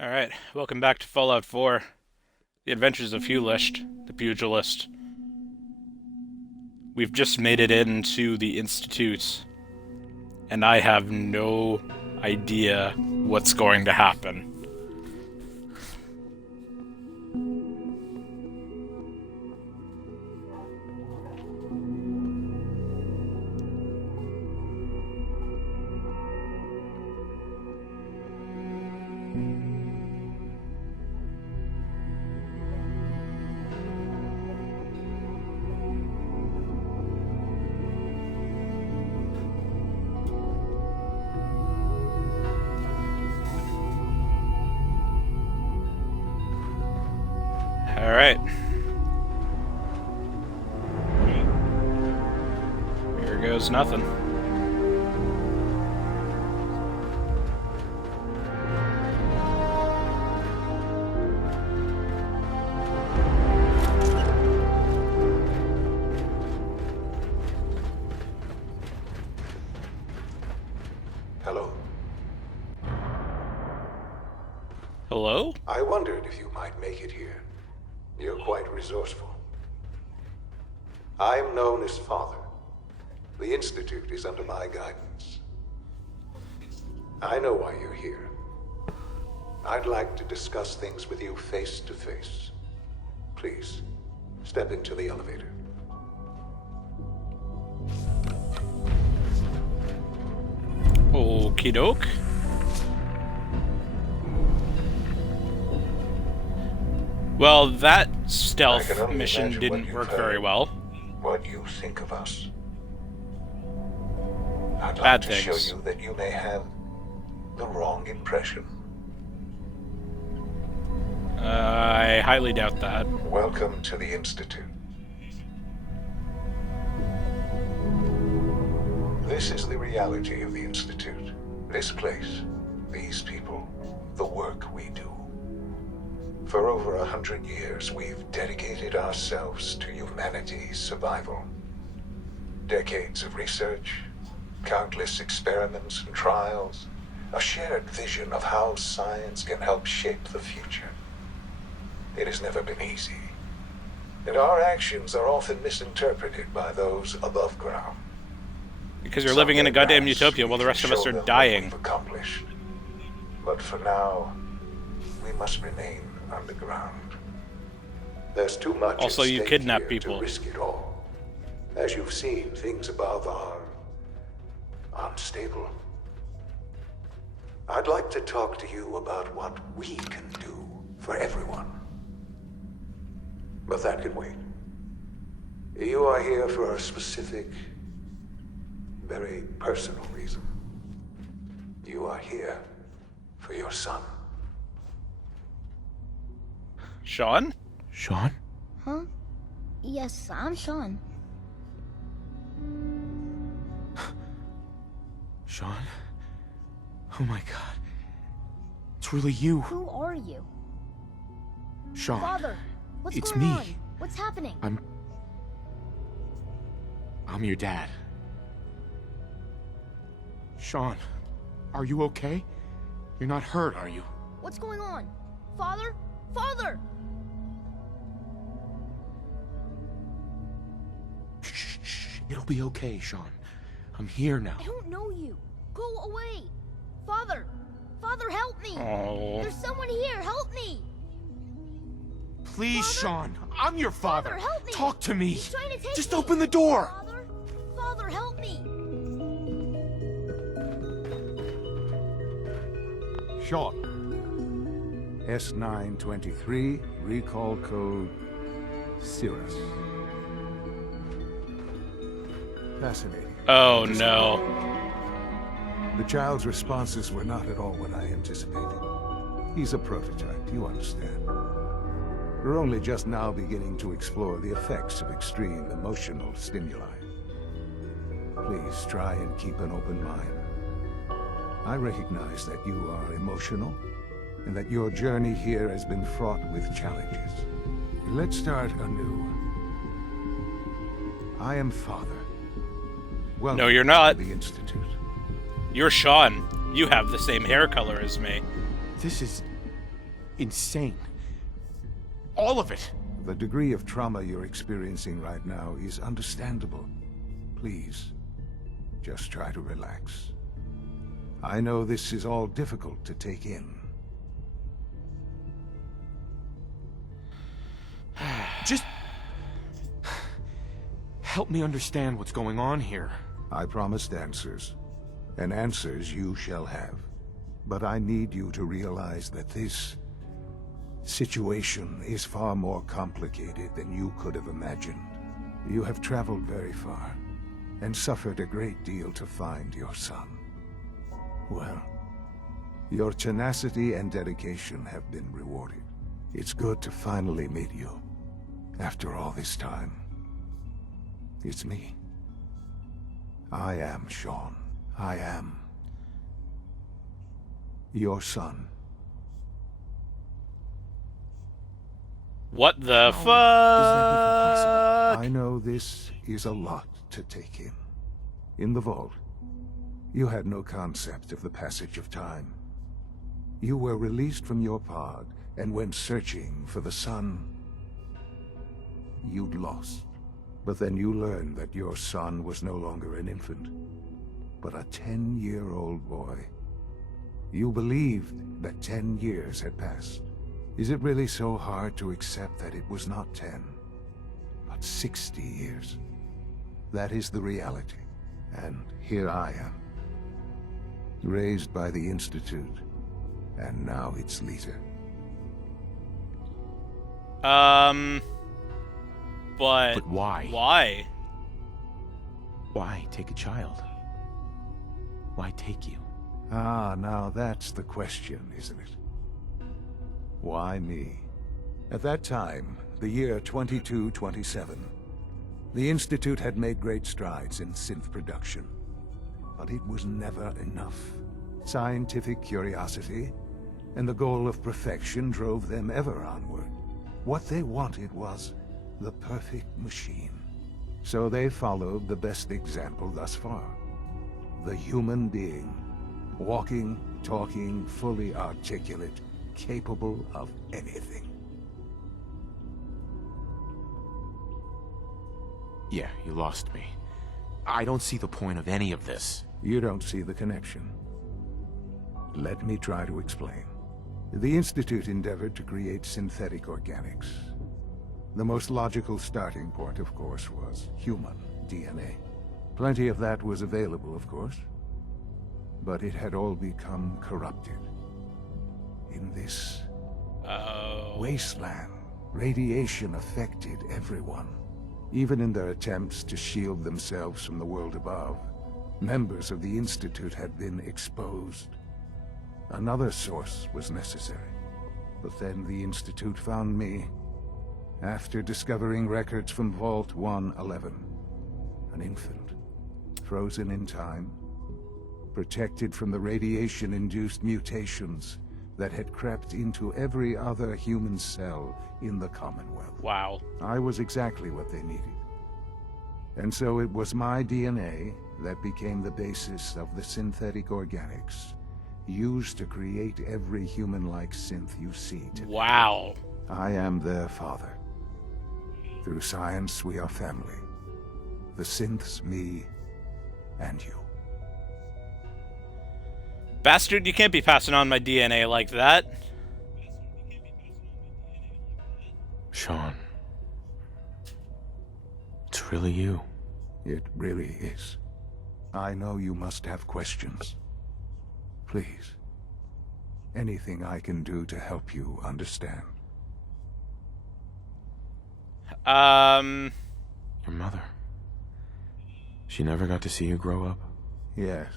Alright, welcome back to Fallout 4. The Adventures of Hugh, the Pugilist. We've just made it into the Institute, and I have no idea what's going to happen. Alright. Here goes nothing. Hello. Hello? I wondered if you might make it here. You're quite resourceful. I'm known as Father. The Institute is under my guidance. I know why you're here. I'd like to discuss things with you face to face. Please, step into the elevator. Okie doke. Well, that stealth mission didn't work very well. What you think of us. I'd like Bad to things. show you that you may have the wrong impression. I highly doubt that. Welcome to the Institute. This is the reality of the Institute. This place, these people, the work we do. For over 100 years, we've dedicated ourselves to humanity's survival. Decades of research, countless experiments and trials, a shared vision of how science can help shape the future. It has never been easy, and our actions are often misinterpreted by those above ground. Because you're living in a goddamn utopia while the rest of us are dying. We've accomplished. But for now, we must remain underground. There's too much Also, at you stake kidnap here people. to risk it all. As you've seen, things above are unstable. I'd like to talk to you about what we can do for everyone. But that can wait. You are here for a specific, very personal reason. You are here for your son. Sean? Sean? Huh? Yes, I'm Sean. Sean? Oh my god. It's really you. Who are you? Sean. Father, what's It's going me. on? What's happening? I'm your dad. Sean, are you okay? You're not hurt, are you? What's going on? Father? Father! Shh. It'll be okay, Sean. I'm here now. I don't know you. Go away. Father! Father, help me! Oh. There's someone here. Help me! Please, Father? Sean. I'm your father. Father, help me! Talk to me. He's trying to take Just me. open the door. Father? Father, help me! Sean. S923, recall code Cirrus. Fascinating. Oh no. The child's responses were not at all what I anticipated. He's a prototype, you understand. We're only just now beginning to explore the effects of extreme emotional stimuli. Please try and keep an open mind. I recognize that you are emotional, and that your journey here has been fraught with challenges. Let's start anew. I am Father. Welcome No, you're not. to the Institute. You're Sean. You have the same hair color as me. This is insane. All of it. The degree of trauma you're experiencing right now is understandable. Please, just try to relax. I know this is all difficult to take in. Just help me understand what's going on here. I promised answers, and answers you shall have. But I need you to realize that this situation is far more complicated than you could have imagined. You have traveled very far, and suffered a great deal to find your son. Well, your tenacity and dedication have been rewarded. It's good to finally meet you, after all this time. It's me. I am Sean. I am your son. What the fuck? I know this is a lot to take in. In the vault, you had no concept of the passage of time. You were released from your pod and went searching for the son you'd lost. But then you learned that your son was no longer an infant, but a 10-year-old boy. You believed that 10 years had passed. Is it really so hard to accept that it was not 10, but 60 years? That is the reality. And here I am, raised by the Institute, and now its leader. But why? Why? Why take a child? Why take you? Ah, now that's the question, isn't it? Why me? At that time, the year 2227, the Institute had made great strides in synth production. But it was never enough. Scientific curiosity and the goal of perfection drove them ever onward. What they wanted was the perfect machine. So they followed the best example thus far. The human being. Walking, talking, fully articulate, capable of anything. Yeah, you lost me. I don't see the point of any of this. You don't see the connection. Let me try to explain. The Institute endeavored to create synthetic organics. The most logical starting point, of course, was human DNA. Plenty of that was available, of course. But it had all become corrupted. In this wasteland, radiation affected everyone. Even in their attempts to shield themselves from the world above, members of the Institute had been exposed. Another source was necessary. But then the Institute found me, after discovering records from Vault 111. An infant, frozen in time, protected from the radiation-induced mutations that had crept into every other human cell in the Commonwealth. Wow. I was exactly what they needed. And so it was my DNA that became the basis of the synthetic organics used to create every human-like synth you see today. Wow. I am their father. Through science, we are family. The synths, me, and you. Bastard, you can't be passing on my DNA like that. Sean. It's really you. It really is. I know you must have questions. Please. Anything I can do to help you understand. Your mother. She never got to see you grow up? Yes.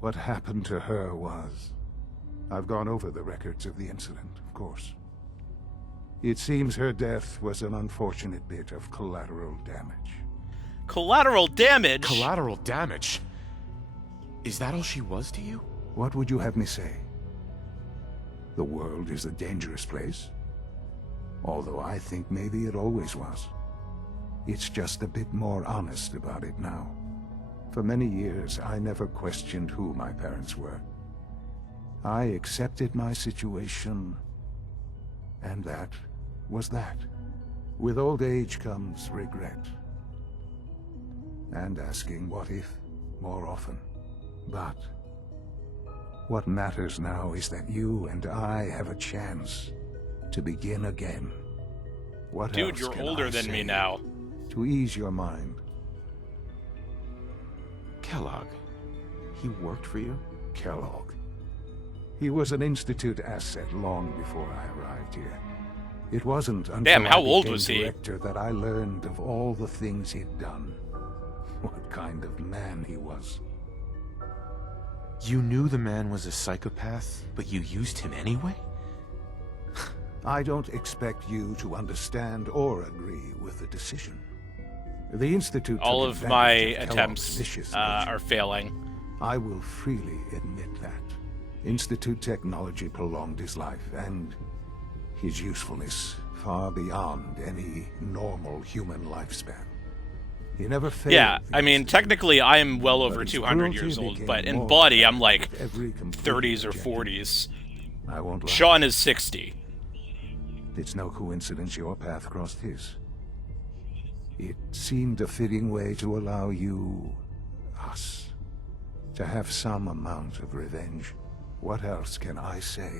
What happened to her was... I've gone over the records of the incident, of course. It seems her death was an unfortunate bit of collateral damage. Collateral damage? Collateral damage? Is that all she was to you? What would you have me say? The world is a dangerous place? Although I think maybe it always was. It's just a bit more honest about it now. For many years, I never questioned who my parents were. I accepted my situation, and that was that. With old age comes regret. And asking what if more often. But what matters now is that you and I have a chance to begin again. What Dude, else you're can older I than me say now. to ease your mind? Kellogg. He worked for you? Kellogg. He was an Institute asset long before I arrived here. It wasn't until Damn, how I old became was he? director that I learned of all the things he'd done. What kind of man he was. You knew the man was a psychopath, but you used him anyway? I don't expect you to understand or agree with the decision. The Institute All took of my advantage of Kellogg's attempts vicious are nature. failing. I will freely admit that. Institute technology prolonged his life, and his usefulness far beyond any normal human lifespan. He never failed. Yeah, the I mean, Institute, technically I am well over but his 200 cruelty years old, became but in more body I'm apparent like with every completed 30s or objective. 40s. I won't lie. Sean is 60. It's no coincidence your path crossed his. It seemed a fitting way to allow you, us, to have some amount of revenge. What else can I say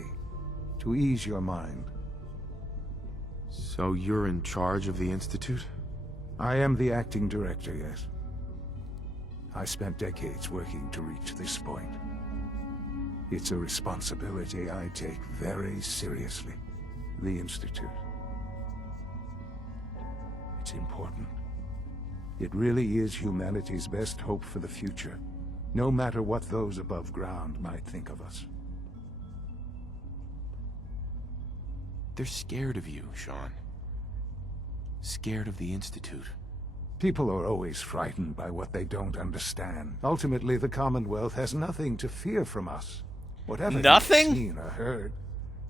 to ease your mind? So you're in charge of the Institute? I am the acting director, yes. I spent decades working to reach this point. It's a responsibility I take very seriously. The Institute. It's important. It really is humanity's best hope for the future, no matter what those above ground might think of us. They're scared of you, Sean. Scared of the Institute. People are always frightened by what they don't understand. Ultimately, the Commonwealth has nothing to fear from us. Whatever Nothing? you've seen or heard,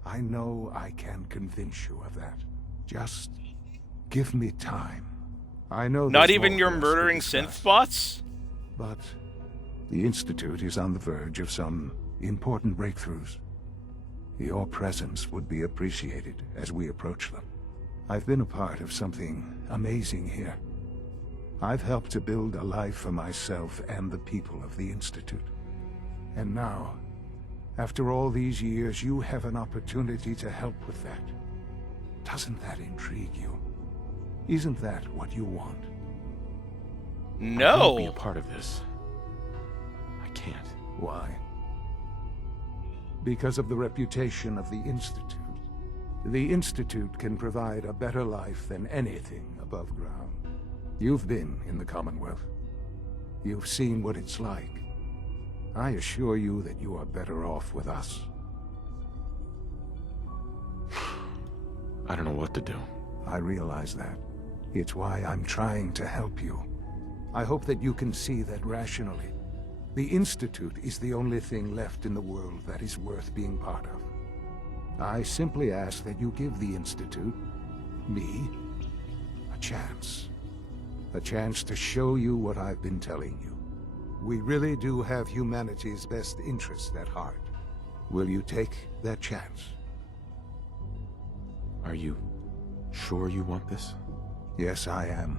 I know I can convince you of that. Just give me time. I know Not there's even more your for us to murdering discuss, synth bots? but the Institute is on the verge of some important breakthroughs. Your presence would be appreciated as we approach them. I've been a part of something amazing here. I've helped to build a life for myself and the people of the Institute. And now, after all these years, you have an opportunity to help with that. Doesn't that intrigue you? Isn't that what you want? I won't be a No. part of this. I can't. Why? Because of the reputation of the Institute. The Institute can provide a better life than anything above ground. You've been in the Commonwealth. You've seen what it's like. I assure you that you are better off with us. I don't know what to do. I realize that. It's why I'm trying to help you. I hope that you can see that rationally. The Institute is the only thing left in the world that is worth being part of. I simply ask that you give the Institute, me, a chance. A chance to show you what I've been telling you. We really do have humanity's best interest at heart. Will you take that chance? Are you sure you want this? Yes, I am.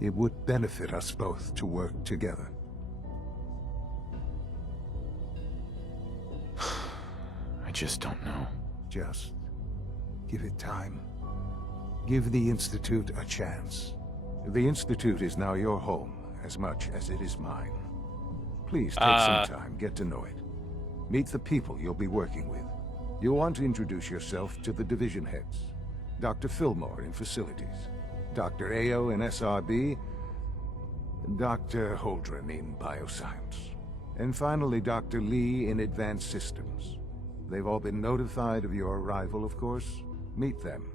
It would benefit us both to work together. I just don't know. Just give it time. Give the Institute a chance. The Institute is now your home as much as it is mine. Please take some time, get to know it. Meet the people you'll be working with. You'll want to introduce yourself to the division heads. Dr. Fillmore in Facilities, Dr. Ayo in SRB, Dr. Holdren in Bioscience, and finally Dr. Lee in Advanced Systems. They've all been notified of your arrival, of course. Meet them,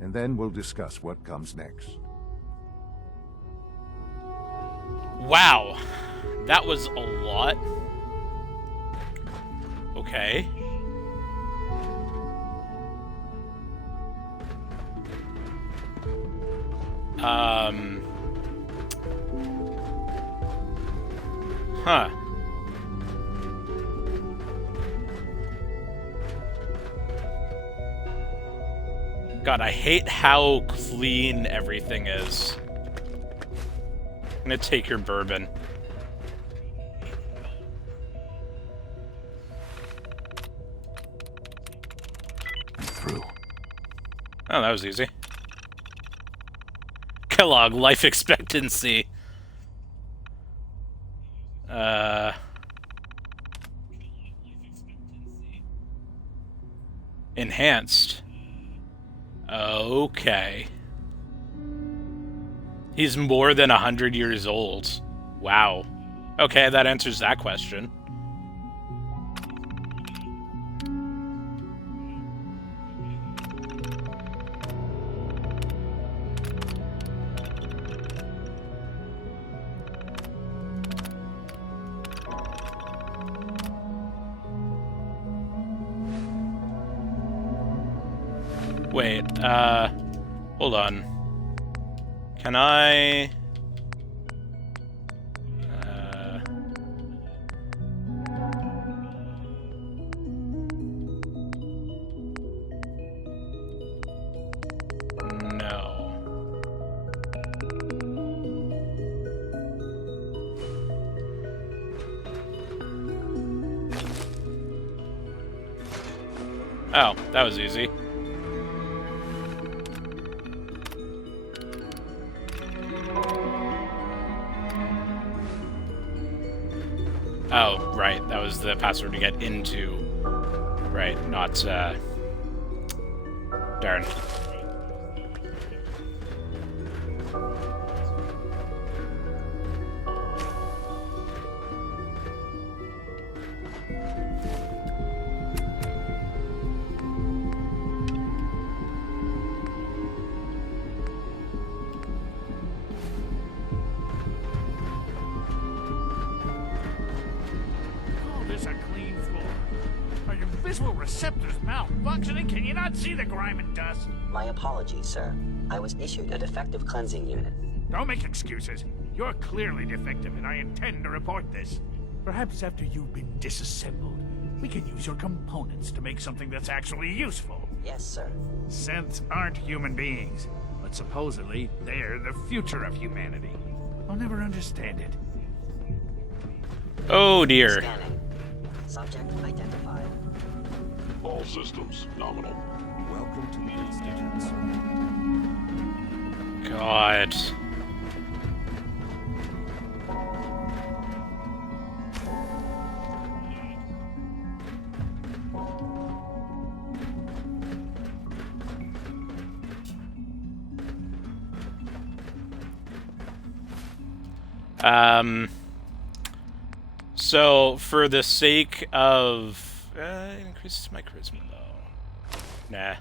and then we'll discuss what comes next. Wow. That was a lot. Okay. Huh. God, I hate how clean everything is. I'm gonna take your bourbon. I'm through. Oh, that was easy. Kellogg, life expectancy. Enhanced. Okay. He's more than 100 years old. Wow. Okay, that answers that question. Wait, hold on. Can I... No. Oh, that was easy. Oh, right. That was the password to get into. Right, not, darn. This a clean floor. Are your visual receptors malfunctioning? Can you not see the grime and dust? My apologies, sir. I was issued a defective cleansing unit. Don't make excuses. You're clearly defective, and I intend to report this. Perhaps after you've been disassembled, we can use your components to make something that's actually useful. Yes, sir. Synths aren't human beings, but supposedly they're the future of humanity. I'll never understand it. Oh dear. Scanning. Subject identified. All systems nominal. Welcome to the Institute, sir. God. So, for the sake of... increases my charisma, though. Nah.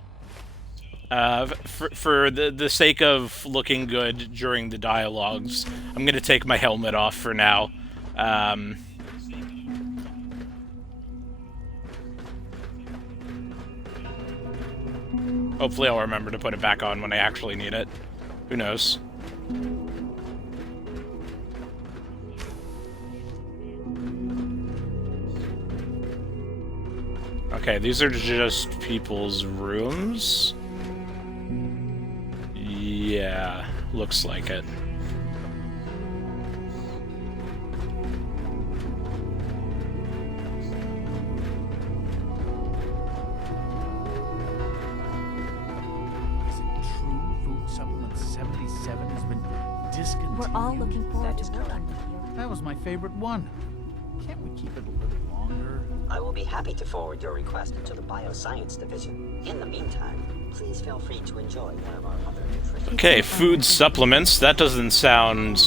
For the sake of looking good during the dialogues, I'm gonna take my helmet off for now. Hopefully I'll remember to put it back on when I actually need it. Who knows? Okay, these are just people's rooms. Yeah, looks like it. Is it true Food Supplement 77 has been discontinued? We're all looking forward That to is working correct. with you. That was my favorite one. Can't we keep it a little longer? I will be happy to forward your request to the Bioscience Division. In the meantime, please feel free to enjoy one of our other nutrition. Okay, food supplements. That doesn't sound,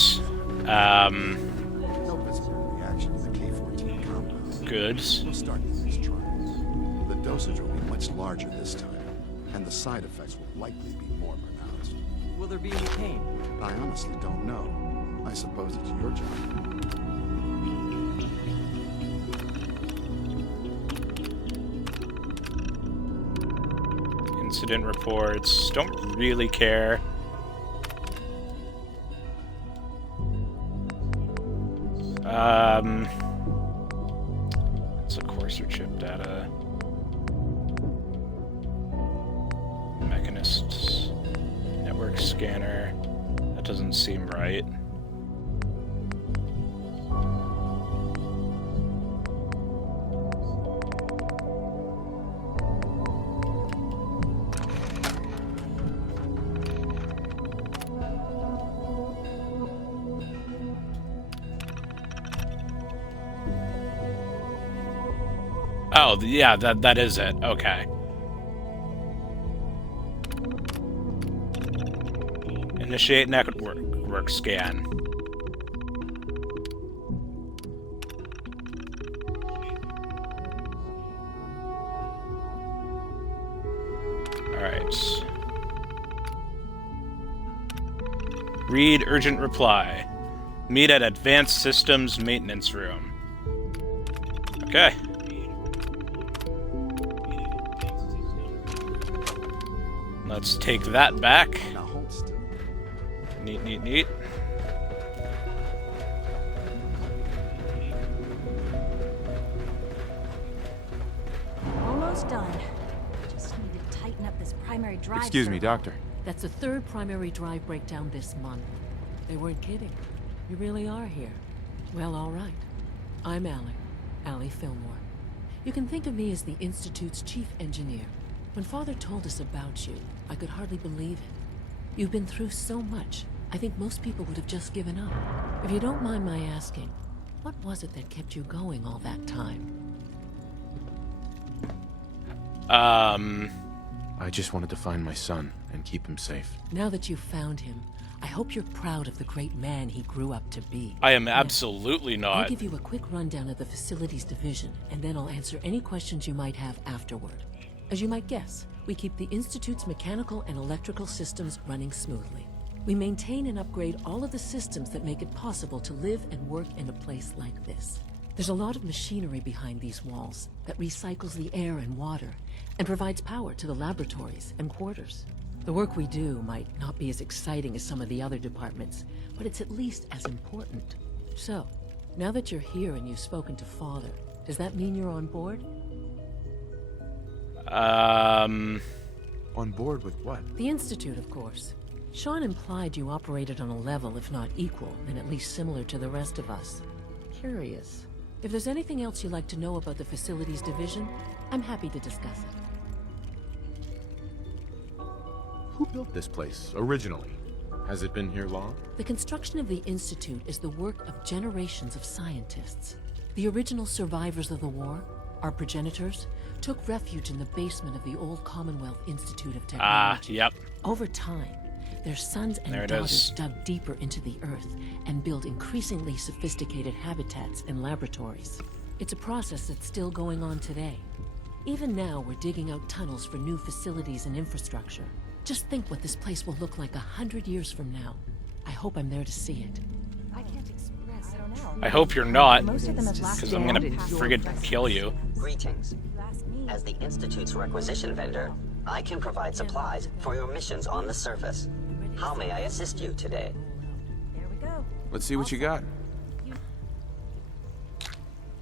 No visible reaction to the K-14 compound. good. We'll start these trials. The dosage will be much larger this time, and the side effects will likely be more pronounced. Will there be any pain? I honestly don't know. I suppose it's your job. Incident reports. Don't really care. It's a courser chip data. Mechanist. scanner. That doesn't seem right. Oh, yeah, that is it. Okay. Initiate network scan. Alright. Read urgent reply. Meet at Advanced Systems Maintenance Room. Okay. Let's take that back. Now hold still. Neat, neat, neat. Almost done. Just need to tighten up this primary drive. Excuse me, circuit. Doctor. That's the third primary drive breakdown this month. They weren't kidding. You really are here. Well, all right. I'm Allie Fillmore. You can think of me as the Institute's chief engineer. When Father told us about you, I could hardly believe it. You've been through so much, I think most people would have just given up. If you don't mind my asking, what was it that kept you going all that time? I just wanted to find my son and keep him safe. Now that you've found him, I hope you're proud of the great man he grew up to be. I am absolutely I'll not. give you a quick rundown of the facilities division, and then I'll answer any questions you might have afterward. As you might guess, we keep the Institute's mechanical and electrical systems running smoothly. We maintain and upgrade all of the systems that make it possible to live and work in a place like this. There's a lot of machinery behind these walls that recycles the air and water and provides power to the laboratories and quarters. The work we do might not be as exciting as some of the other departments, but it's at least as important. So, now that you're here and you've spoken to Father, does that mean you're on board? On board with what? The Institute, of course. Sean implied you operated on a level, if not equal, then at least similar to the rest of us. Curious. If there's anything else you'd like to know about the Facilities Division, I'm happy to discuss it. Who built this place, originally? Has it been here long? The construction of the Institute is the work of generations of scientists. The original survivors of the war, our progenitors, took refuge in the basement of the old Commonwealth Institute of Technology. Yep. Over time, their sons and daughters dug deeper into the earth and built increasingly sophisticated habitats and laboratories. It's a process that's still going on today. Even now, we're digging out tunnels for new facilities and infrastructure. Just think what this place will look like 100 years from now. I hope I'm there to see it. I can't express. I don't know. I hope you're not, Most of them have lasted because I'm gonna friggin' kill you. Greetings. You ask me. As the Institute's requisition vendor, I can provide supplies for your missions on the surface. How may I assist you today? There we go. Let's see what you got.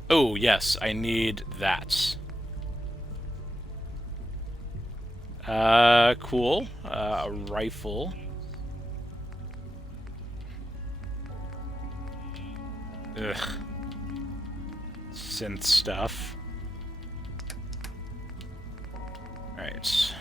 Oh, yes, I need that. Cool. A rifle. Ugh. Synth stuff. Alright.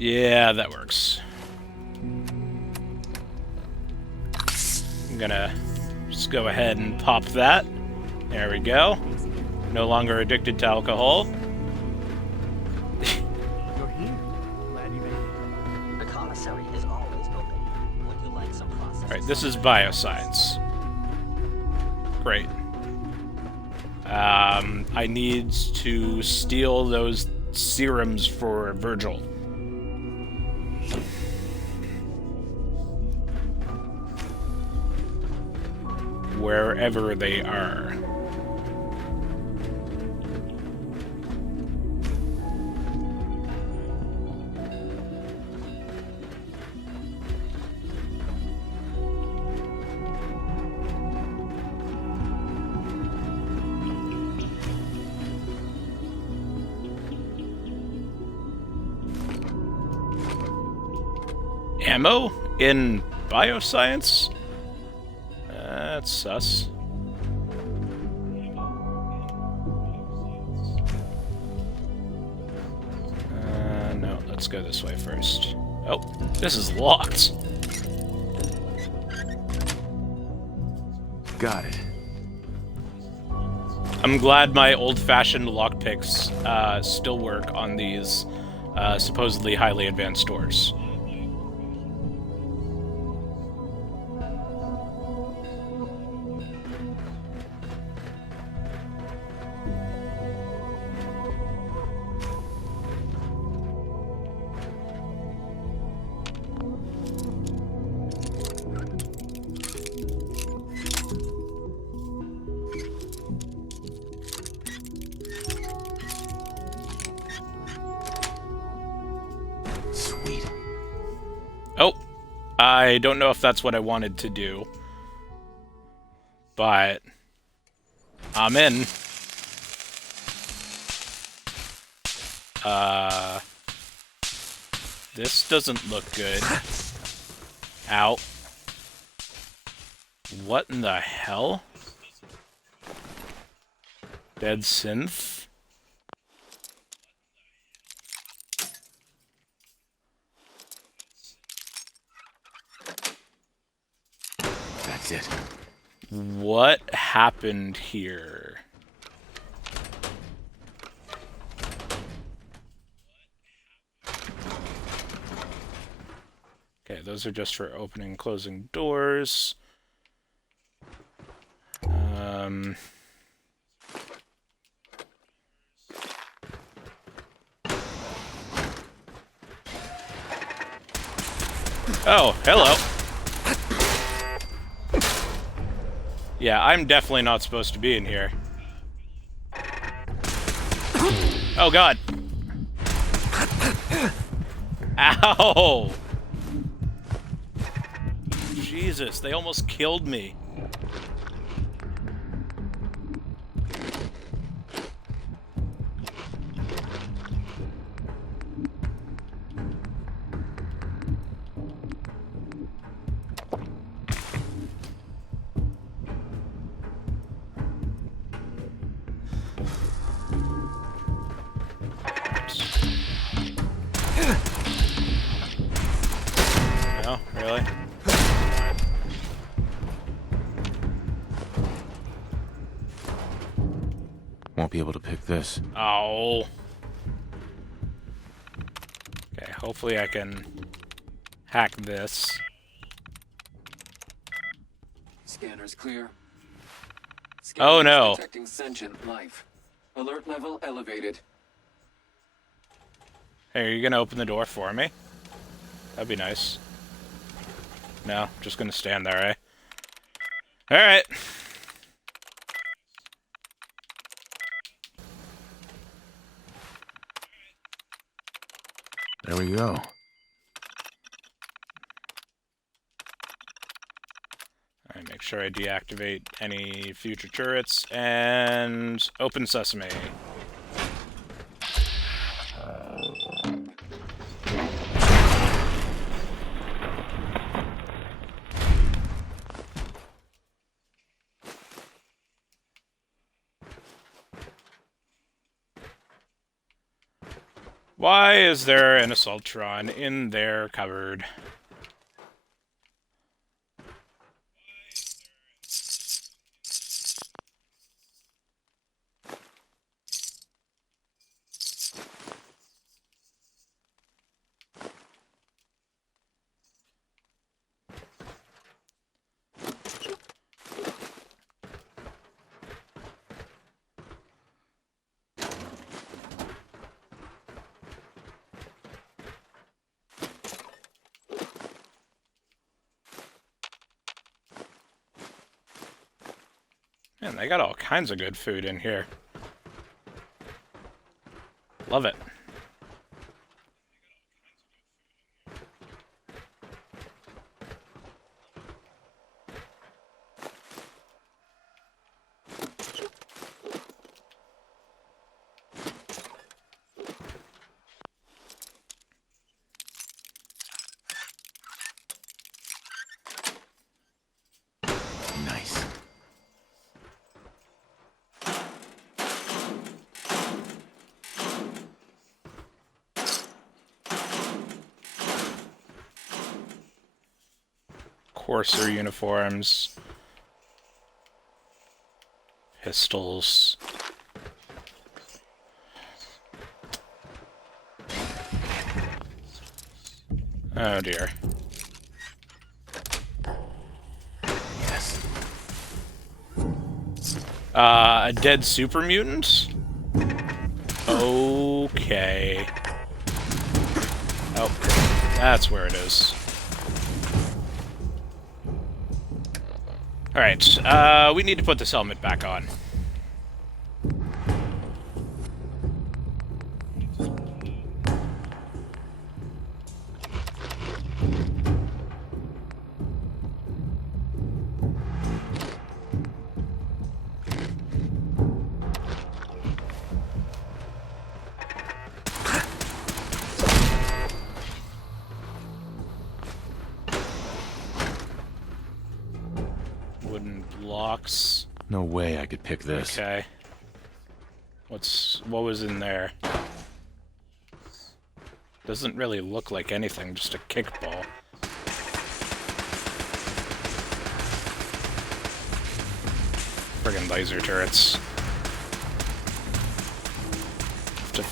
Yeah, that works. I'm gonna just go ahead and pop that. There we go. No longer addicted to alcohol. Alright, this is bioscience. Great. I need to steal those serums for Virgil. Wherever they are. Ammo in bioscience? That's sus. No, let's go this way first. Oh, this is locked. Got it. I'm glad my old-fashioned lockpicks still work on these supposedly highly advanced doors. Oh, I don't know if that's what I wanted to do, but I'm in. This doesn't look good. Ow. What in the hell? Dead synth? That's it. What happened here? Okay, those are just for opening and closing doors. Oh, hello. Yeah, I'm definitely not supposed to be in here. Oh, God. Ow! Jesus, they almost killed me. No, really? Won't be able to pick this. Oh. Okay, hopefully I can hack this. Scanners clear. Oh no. Detecting sentient life. Alert level elevated. Hey, are you gonna open the door for me? That'd be nice. No, just gonna stand there, eh? Alright. There we go. Alright, make sure I deactivate any future turrets, and open sesame. Why is there an Assaultron in their cupboard? Man, they got all kinds of good food in here. Love it. Nice. Courser uniforms. Pistols. Oh dear. Yes. A dead super mutant? Okay. Oh, that's where it is. Alright, we need to put this helmet back on. Wooden blocks. No way I could pick this. Okay. What was in there? Doesn't really look like anything, just a kickball. Friggin' laser turrets. Have to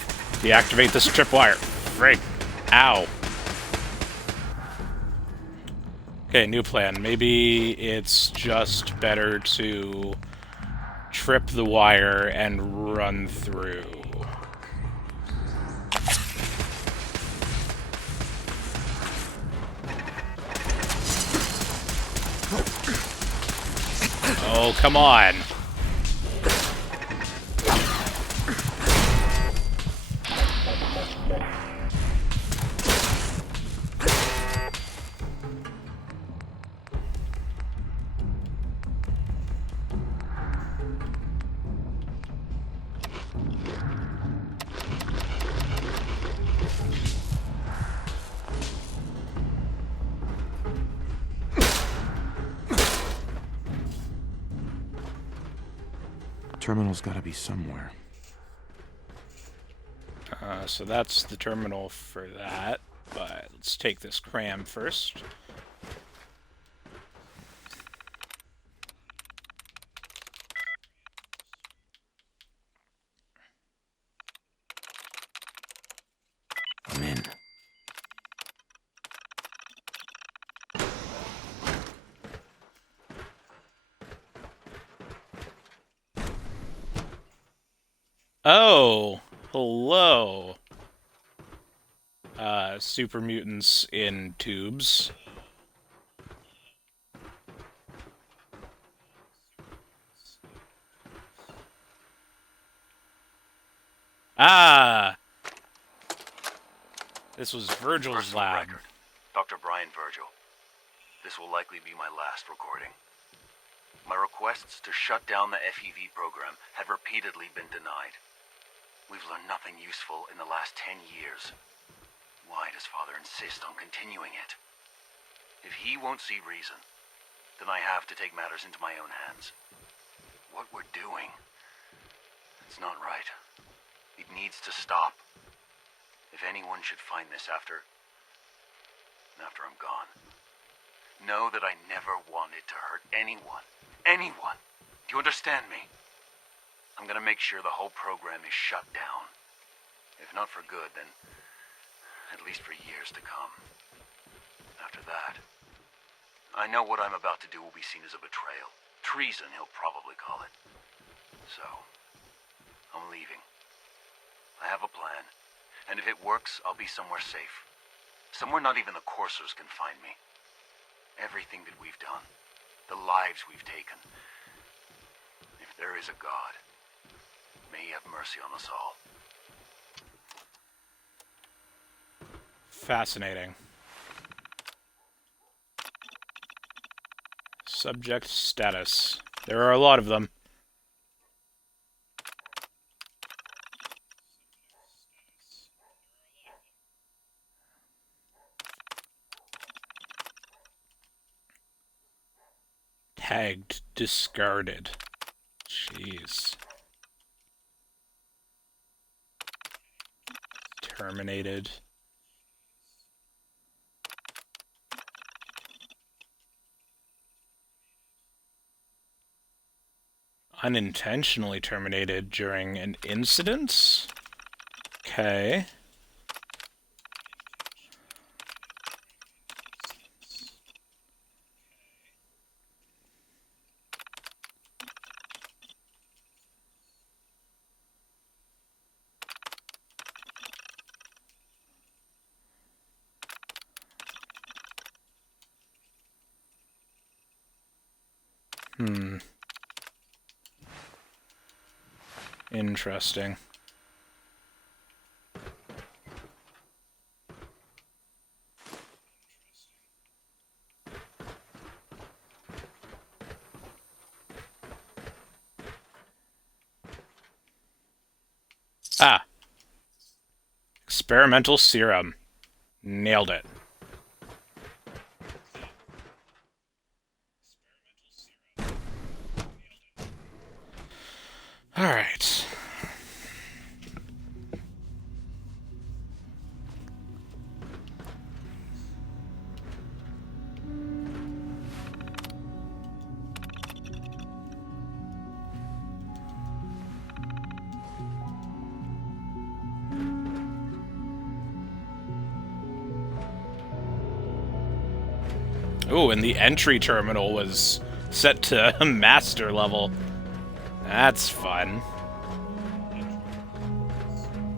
deactivate this tripwire. Frig. Ow. Okay, new plan. Maybe it's just better to trip the wire and run through. Oh, come on. Terminal's gotta be somewhere. So that's the terminal for that, but let's take this cram first. I'm in. Oh, hello. Super mutants in tubes. Ah! This was Virgil's Personal lab. record. Dr. Brian Virgil. This will likely be my last recording. My requests to shut down the FEV program have repeatedly been denied. We've learned nothing useful in the last 10 years. Why does Father insist on continuing it? If he won't see reason, then I have to take matters into my own hands. What we're doing, it's not right. It needs to stop. If anyone should find this after I'm gone, know that I never wanted to hurt anyone. Anyone. Do you understand me? I'm gonna make sure the whole program is shut down. If not for good, then at least for years to come. After that, I know what I'm about to do will be seen as a betrayal. Treason, he'll probably call it. So, I'm leaving. I have a plan, and if it works, I'll be somewhere safe. Somewhere not even the coursers can find me. Everything that we've done, the lives we've taken, if there is a God. May he have mercy on us all. Fascinating. Subject status. There are a lot of them. Tagged, discarded. Jeez. Terminated. Unintentionally terminated during an incident? Okay. Interesting. Ah. Experimental serum. Nailed it. Alright. Ooh, and the entry terminal was set to master level. That's fun.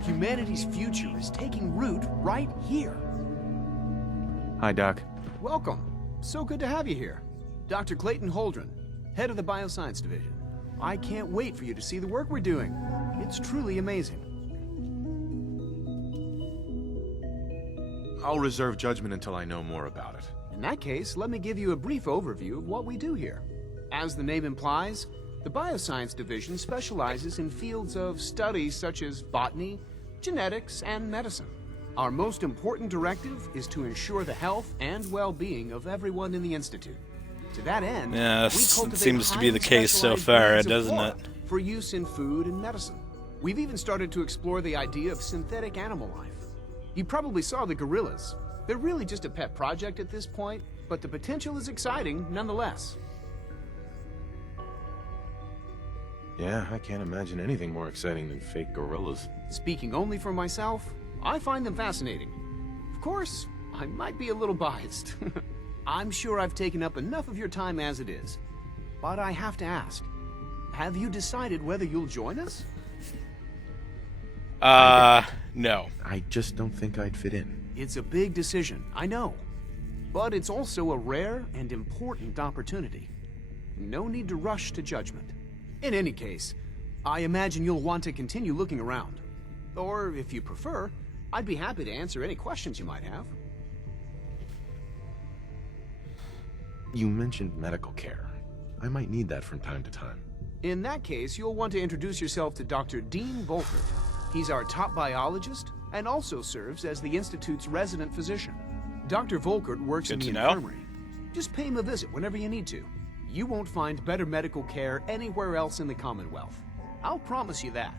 Humanity's future is taking root right here. Hi, Doc. Welcome. So good to have you here. Dr. Clayton Holdren, head of the Bioscience Division. I can't wait for you to see the work we're doing. It's truly amazing. I'll reserve judgment until I know more about it. In that case, let me give you a brief overview of what we do here. As the name implies, the Bioscience Division specializes in fields of study such as botany, genetics, and medicine. Our most important directive is to ensure the health and well-being of everyone in the Institute. To that end, yeah, we cultivate seems to be the highly case so specialized far, breeds of doesn't flora it? For use in food and medicine. We've even started to explore the idea of synthetic animal life. You probably saw the gorillas. They're really just a pet project at this point, but the potential is exciting nonetheless. Yeah, I can't imagine anything more exciting than fake gorillas. Speaking only for myself, I find them fascinating. Of course, I might be a little biased. I'm sure I've taken up enough of your time as it is. But I have to ask, have you decided whether you'll join us? No. I just don't think I'd fit in. It's a big decision, I know. But it's also a rare and important opportunity. No need to rush to judgment. In any case, I imagine you'll want to continue looking around. Or, if you prefer, I'd be happy to answer any questions you might have. You mentioned medical care. I might need that from time to time. In that case, you'll want to introduce yourself to Dr. Dean Volkert. He's our top biologist and also serves as the Institute's resident physician. Dr. Volkert works in the infirmary. Just pay him a visit whenever you need to. You won't find better medical care anywhere else in the Commonwealth. I'll promise you that.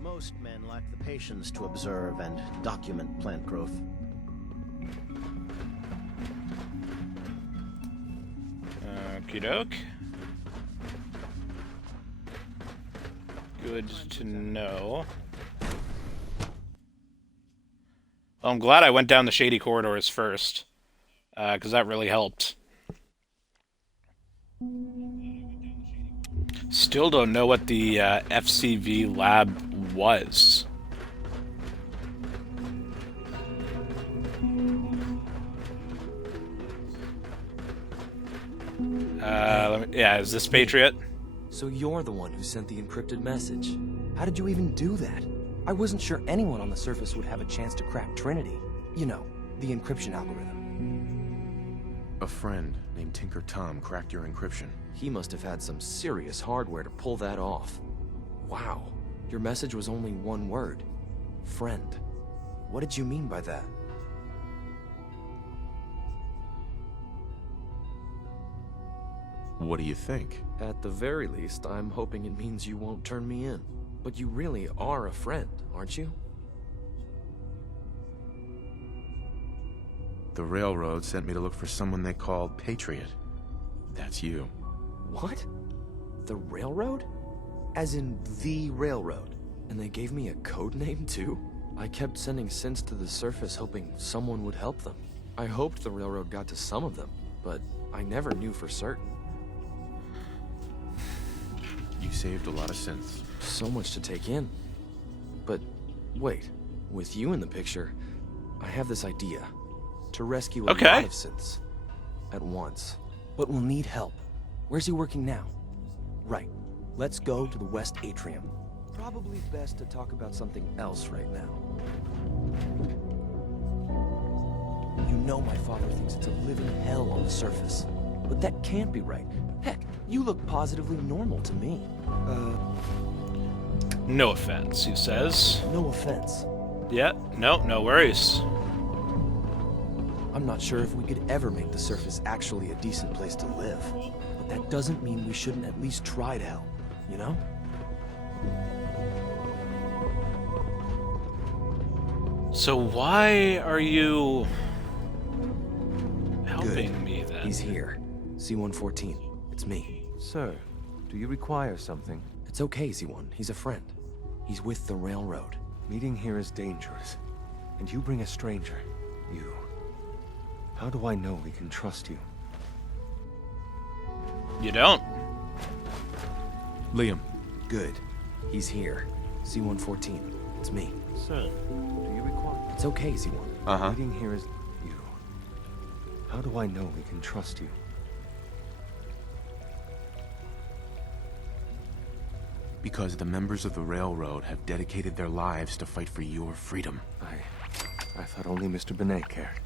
Most men lack the patience to observe and document plant growth. Okie doke. Good to know. Well, I'm glad I went down the shady corridors first, because that really helped. Still don't know what the FCV lab was. Yeah, is this Patriot? So you're the one who sent the encrypted message. How did you even do that? I wasn't sure anyone on the surface would have a chance to crack Trinity. You know, the encryption algorithm. A friend named Tinker Tom cracked your encryption. He must have had some serious hardware to pull that off. Wow, your message was only one word. Friend. What did you mean by that? What do you think? At the very least, I'm hoping it means you won't turn me in. But you really are a friend, aren't you? The railroad sent me to look for someone they called Patriot. That's you. What? The railroad? As in the railroad? And they gave me a code name too? I kept sending synths to the surface hoping someone would help them. I hoped the railroad got to some of them, but I never knew for certain. You saved a lot of synths. So much to take in. But wait, with you in the picture, I have this idea. To rescue a lot of synths at once. But we'll need help. Where's he working now? Right. Let's go to the West Atrium. Probably best to talk about something else right now. You know my father thinks it's a living hell on the surface. But that can't be right. Heck, you look positively normal to me. No offense, he says. No offense. Yeah, no worries. I'm not sure if we could ever make the surface actually a decent place to live. But that doesn't mean we shouldn't at least try to help, you know? So why are you helping me then? He's here. C-114. It's me. Sir, do you require something? It's okay, Z1. He's a friend. He's with the railroad. Meeting here is dangerous. And you bring a stranger. You. How do I know we can trust you? You don't. Liam. Good. He's here. C-114. It's me. Sir, do you require... It's okay, Z1. Uh-huh. Meeting here is... you. How do I know we can trust you? Because the members of the railroad have dedicated their lives to fight for your freedom. I thought only Mr. Benet cared.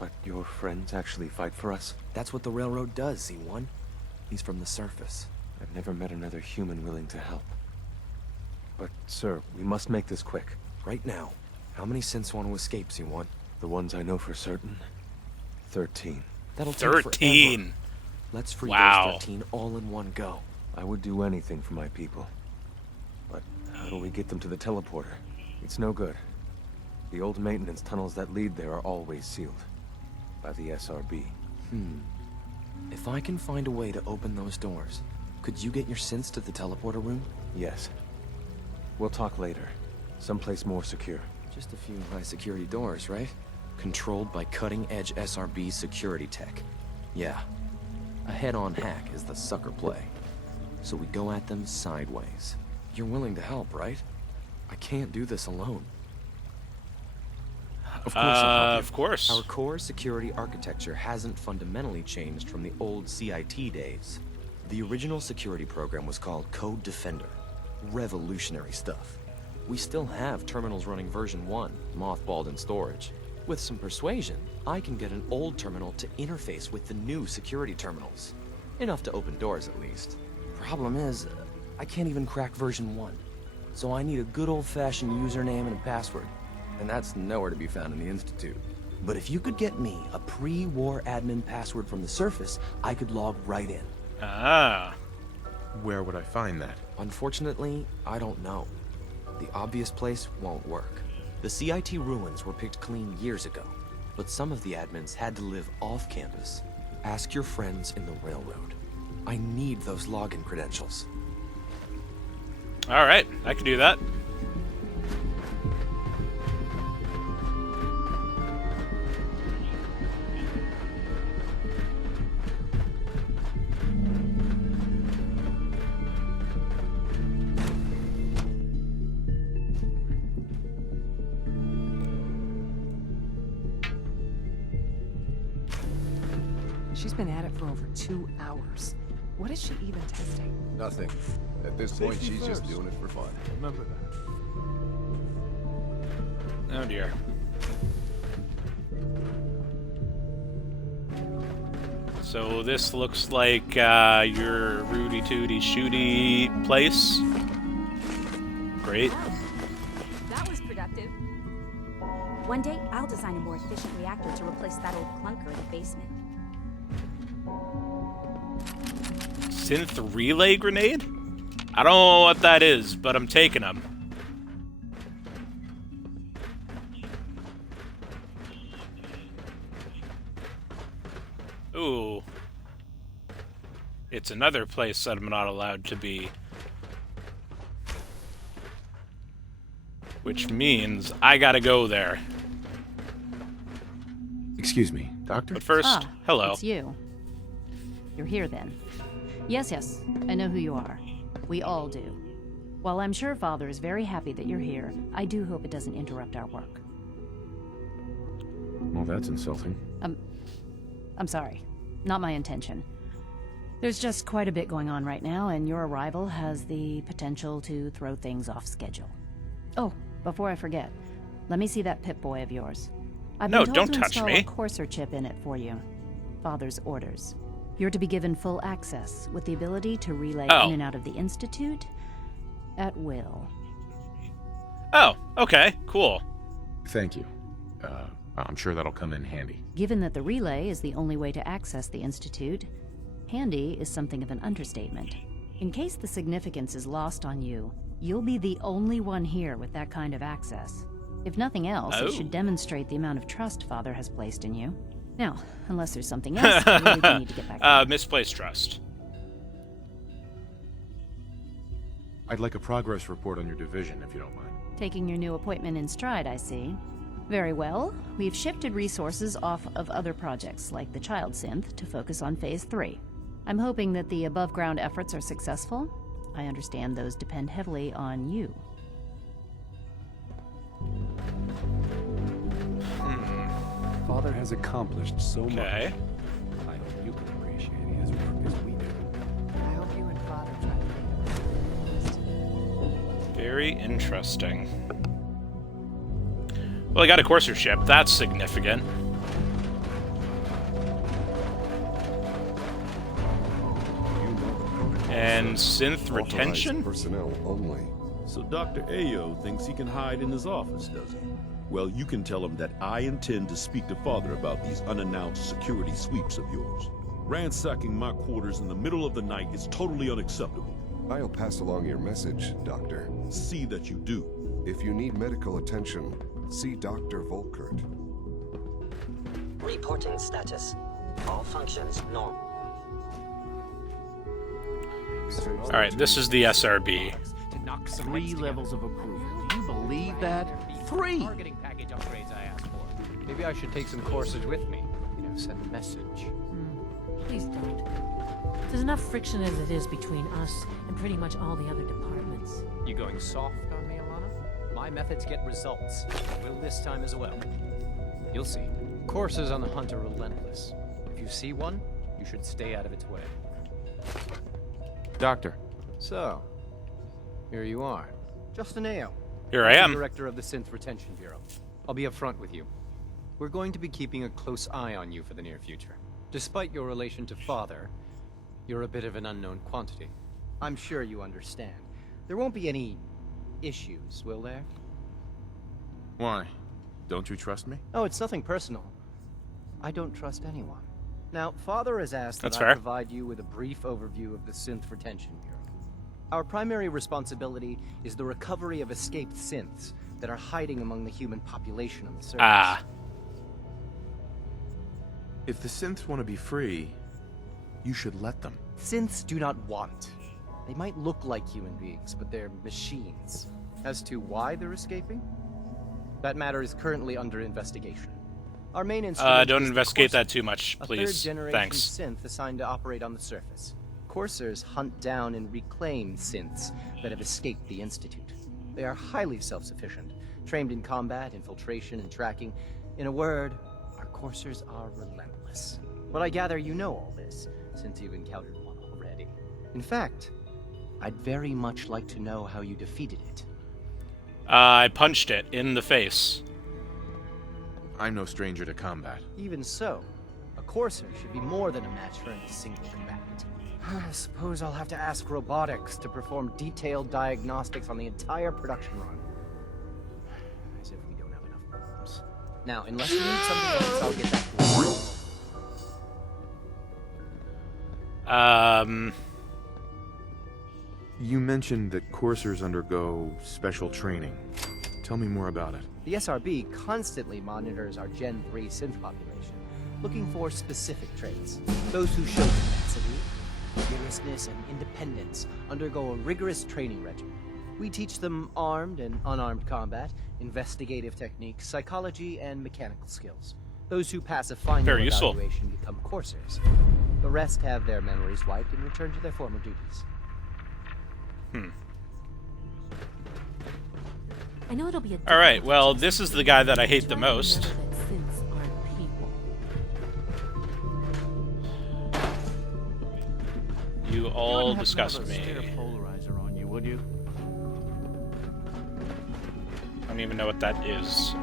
But your friends actually fight for us? That's what the railroad does, Z1. He's from the surface. I've never met another human willing to help. But, sir, we must make this quick. Right now. How many synths want to escape, Z1? The ones I know for certain. 13. That'll take 13. forever. Let's free Wow. those 13 all in one go. I would do anything for my people. But how do we get them to the teleporter? It's no good. The old maintenance tunnels that lead there are always sealed. By the SRB. If I can find a way to open those doors, could you get your synths to the teleporter room? Yes. We'll talk later. Someplace more secure. Just a few high-security doors, right? Controlled by cutting-edge SRB security tech. Yeah. A head-on hack is the sucker play. So we go at them sideways. You're willing to help, right? I can't do this alone. Of course I'll help you. Of course. Our core security architecture hasn't fundamentally changed from the old CIT days. The original security program was called Code Defender. Revolutionary stuff. We still have terminals running version 1, mothballed in storage. With some persuasion, I can get an old terminal to interface with the new security terminals. Enough to open doors, at least. Problem is, I can't even crack version 1. So I need a good old-fashioned username and a password. And that's nowhere to be found in the Institute. But if you could get me a pre-war admin password from the surface, I could log right in. Ah. Where would I find that? Unfortunately, I don't know. The obvious place won't work. The CIT ruins were picked clean years ago, but some of the admins had to live off campus. Ask your friends in the railroad. I need those login credentials. All right, I can do that. She's been at it for over 2 hours. What is she even testing? Nothing. At this point, she's just doing it for fun. Remember that. Oh dear. So this looks like your Rudy Tooty Shooty place. Great. That was productive. One day, I'll design a more efficient reactor to replace that old clunker in the basement. Synth relay grenade? I don't know what that is, but I'm taking them. Ooh. It's another place that I'm not allowed to be. Which means I gotta go there. Excuse me, Doctor? But first, hello. It's you. You're here then. Yes, I know who you are. We all do. While I'm sure Father is very happy that you're here, I do hope it doesn't interrupt our work. Well, that's insulting. I'm sorry. Not my intention. There's just quite a bit going on right now, and your arrival has the potential to throw things off schedule. Oh, before I forget, let me see that Pip-Boy of yours. I've been told don't to touch install me. a Courser chip in it for you. Father's orders. You're to be given full access, with the ability to relay in and out of the Institute at will. Oh, okay, cool. Thank you. I'm sure that'll come in handy. Given that the relay is the only way to access the Institute, handy is something of an understatement. In case the significance is lost on you, you'll be the only one here with that kind of access. If nothing else, it should demonstrate the amount of trust Father has placed in you. Now, unless there's something else, I really do need to get back to misplaced trust. I'd like a progress report on your division, if you don't mind. Taking your new appointment in stride, I see. Very well. We've shifted resources off of other projects, like the Child Synth, to focus on Phase 3. I'm hoping that the above-ground efforts are successful. I understand those depend heavily on you. Father has accomplished so much. Okay. I hope you can appreciate his work as we do. I hope you and Father try to make Very interesting. Well, I got a Courser ship. That's significant. And synth retention? Personnel only. So Dr. Ayo thinks he can hide in his office, does he? Well, you can tell him that I intend to speak to Father about these unannounced security sweeps of yours. Ransacking my quarters in the middle of the night is totally unacceptable. I'll pass along your message, Doctor. See that you do. If you need medical attention, see Dr. Volkert. Reporting status. All functions normal. Alright, this is the SRB. To knock 3 levels of approval. Do you believe that? 3! Targeting package upgrades I asked for. Maybe I should take some courses with me. You know, send a message. Please don't. There's enough friction as it is between us and pretty much all the other departments. You going soft on me, Alana? My methods get results. Will this time as well. You'll see. Courses on the hunt are relentless. If you see one, you should stay out of its way. Doctor. So, here you are. Justin Ayo. Here I am. Director of the Synth Retention Bureau. I'll be upfront with you. We're going to be keeping a close eye on you for the near future. Despite your relation to Father, you're a bit of an unknown quantity. I'm sure you understand. There won't be any issues, will there? Why? Don't you trust me? Oh, it's nothing personal. I don't trust anyone. Now, Father has asked that That's I fair. provide you with a brief overview of the Synth Retention Bureau. Our primary responsibility is the recovery of escaped synths that are hiding among the human population on the surface. If the synths want to be free, you should let them. Synths do not want. They might look like human beings, but they're machines. As to why they're escaping? That matter is currently under investigation. Our main instrument Don't is the investigate Courser, that too much, a please. third-generation Thanks. synth assigned to operate on the surface. Coursers hunt down and reclaim synths that have escaped the Institute. They are highly self-sufficient, trained in combat, infiltration, and tracking. In a word, our coursers are relentless. But I gather you know all this, since you've encountered one already. In fact, I'd very much like to know how you defeated it. I punched it in the face. I'm no stranger to combat. Even so, a Corsair should be more than a match for any single combatant. I suppose I'll have to ask robotics to perform detailed diagnostics on the entire production run. As if we don't have enough problems. Now, unless you need something else, I'll get back to you. You mentioned that coursers undergo special training. Tell me more about it. The SRB constantly monitors our Gen 3 synth population, looking for specific traits. Those who show tenacity, fearlessness, and independence undergo a rigorous training regimen. We teach them armed and unarmed combat, investigative techniques, psychology, and mechanical skills. Those who pass a final evaluation become coursers. The rest have their memories wiped and return to their former duties. I know it'll be a Alright, well, this is the guy that I hate the most. Synths aren't people. You all disgust me. Polarizer on you, would you? I don't even know what that is.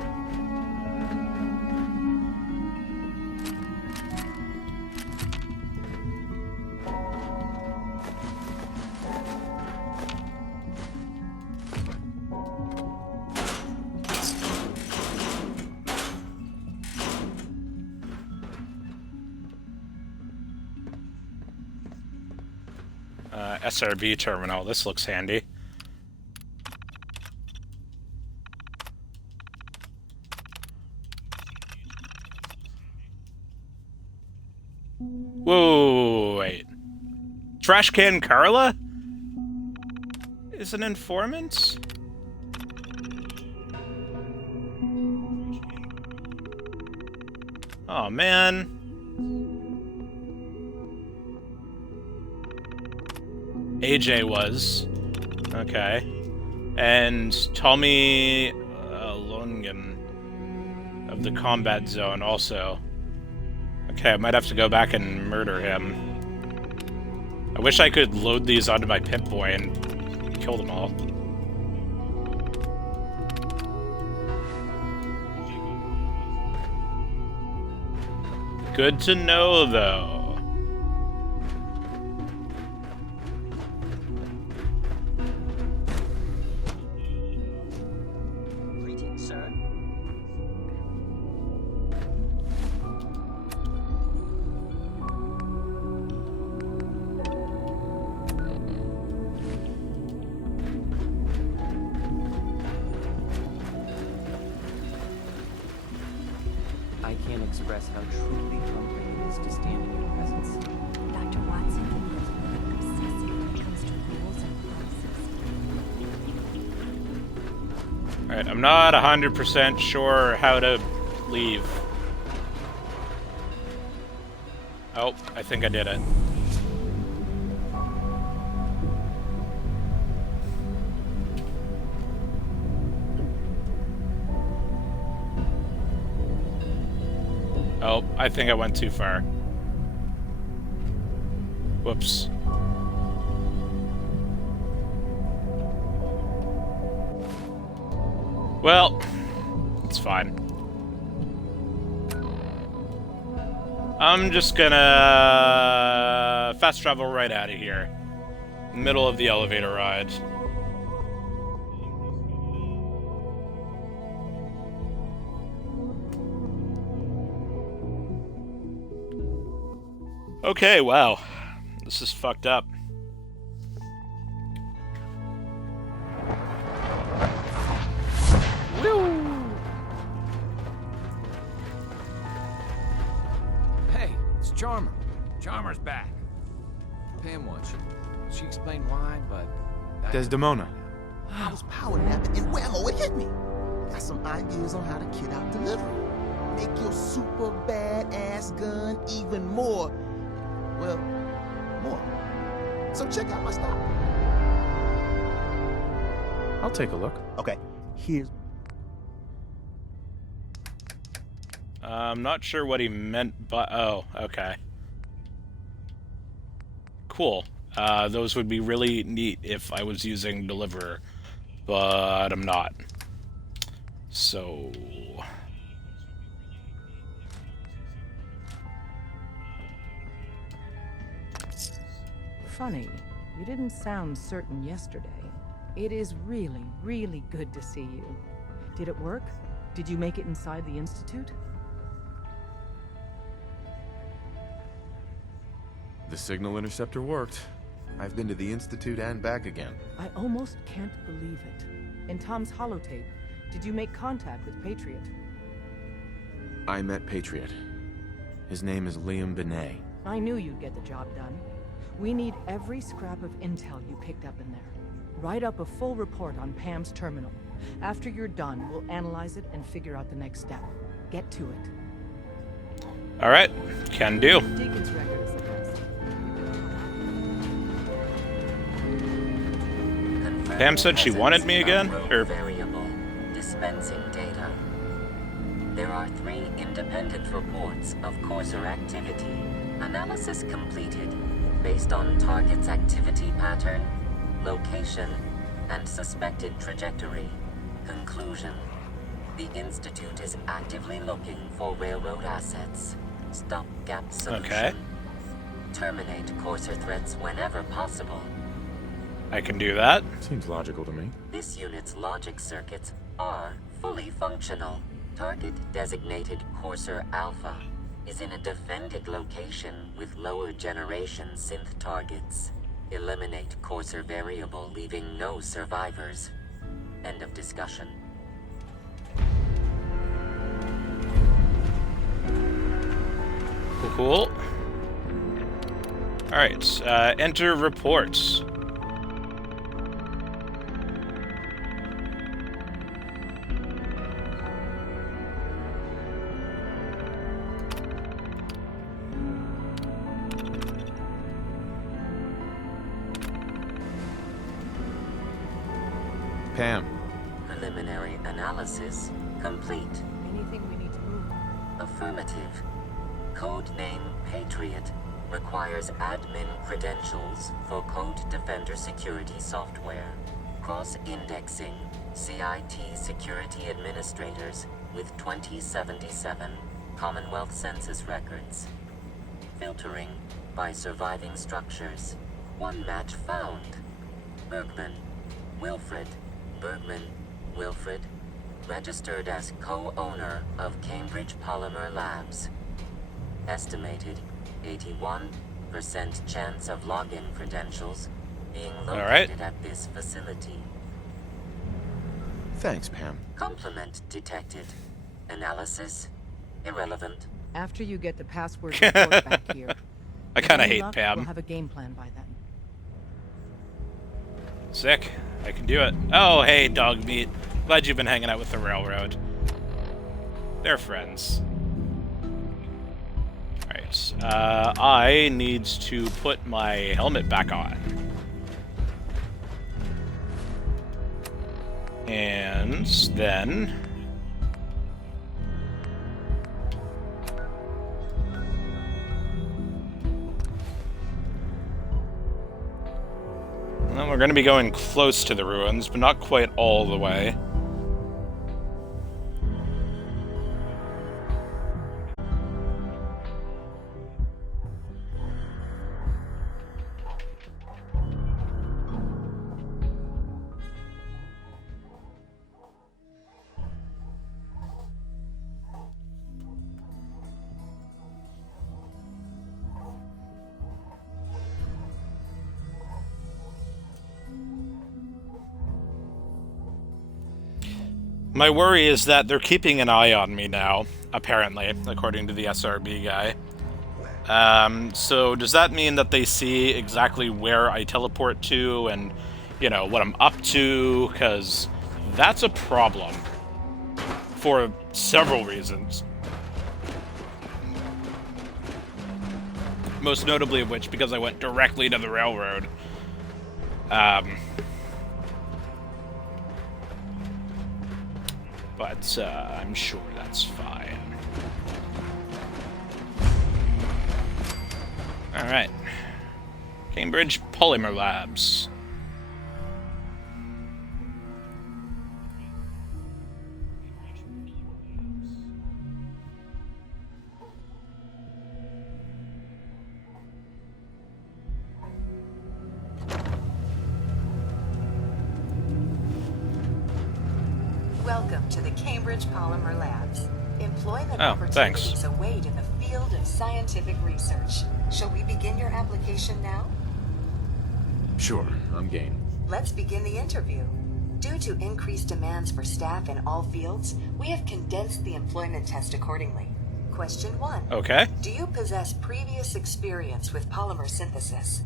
SRB terminal. This looks handy. Whoa, wait. Trash Can Carla? Is an informant? Oh, man. AJ was. Okay. And Tommy Longan of the combat zone also. Okay, I might have to go back and murder him. I wish I could load these onto my Pip-Boy and kill them all. Good to know, though. Greetings, sir. I can't express how truly humbling it is to stand in your presence. Dr. Watson can be really obsessive when it comes to rules and policies. Alright, I'm not 100% sure how to leave. Oh, I think I did it. Oh, I think I went too far. Whoops. Well, it's fine. I'm just gonna fast travel right out of here. Middle of the elevator ride. Okay, wow. This is fucked up. Hey, it's Charmer. Charmer's back. Pam wants you. She explained why, but... Desdemona. I was power napping and whammo, it hit me. Got some ideas on how to kid out delivery. Make your super badass gun even more, well, more. So check out my style. I'll take a look. Okay, here's... I'm not sure what he meant, but... Oh, okay. Cool. Those would be really neat if I was using Deliverer, but I'm not. So... Funny, you didn't sound certain yesterday. It is really, really good to see you. Did it work? Did you make it inside the Institute? The signal interceptor worked. I've been to the Institute and back again. I almost can't believe it. In Tom's holotape, did you make contact with Patriot? I met Patriot. His name is Liam Benet. I knew you'd get the job done. We need every scrap of intel you picked up in there. Write up a full report on Pam's terminal. After you're done, we'll analyze it and figure out the next step. Get to it. Alright, can do. Deacon's record is the best. Pam said she wanted me again? Or... variable, dispensing data. There are 3 independent reports of Courser activity. Analysis completed, based on target's activity pattern, location, and suspected trajectory. Conclusion. The Institute is actively looking for railroad assets. Stopgap solution. Okay. Terminate Courser threats whenever possible. I can do that. Seems logical to me. This unit's logic circuits are fully functional. Target designated Courser Alpha is in a defended location with lower generation synth targets. Eliminate Courser variable, leaving no survivors. End of discussion. Cool. Alright, enter reports. Pam. Preliminary analysis complete. Anything we need to move? Affirmative. Codename Patriot requires admin credentials for Code Defender security software. Cross-indexing CIT security administrators with 2077 Commonwealth Census records. Filtering by surviving structures. 1 match found. Bergman, Wilfred. Bergman, Wilfred, registered as co-owner of Cambridge Polymer Labs. Estimated 81% chance of login credentials being located at this facility. Thanks, Pam. Complement detected. Analysis irrelevant. After you get the password report back here, I kind of hate luck, Pam. We'll have a game plan by then. Sick. I can do it. Oh, hey, dog meat. Glad you've been hanging out with the railroad. They're friends. Alright. I need to put my helmet back on. And then... well, we're going to be going close to the ruins, but not quite all the way. My worry is that they're keeping an eye on me now, apparently, according to the SRB guy. So does that mean that they see exactly where I teleport to and, you know, what I'm up to? Because that's a problem for several reasons. Most notably of which, because I went directly to the railroad. But I'm sure that's fine. Alright. Cambridge Polymer Labs. Welcome to the Cambridge Polymer Labs. Employment Oh, opportunities thanks. await in the field of scientific research. Shall we begin your application now? Sure, I'm game. Let's begin the interview. Due to increased demands for staff in all fields, we have condensed the employment test accordingly. Question 1. Okay. Do you possess previous experience with polymer synthesis?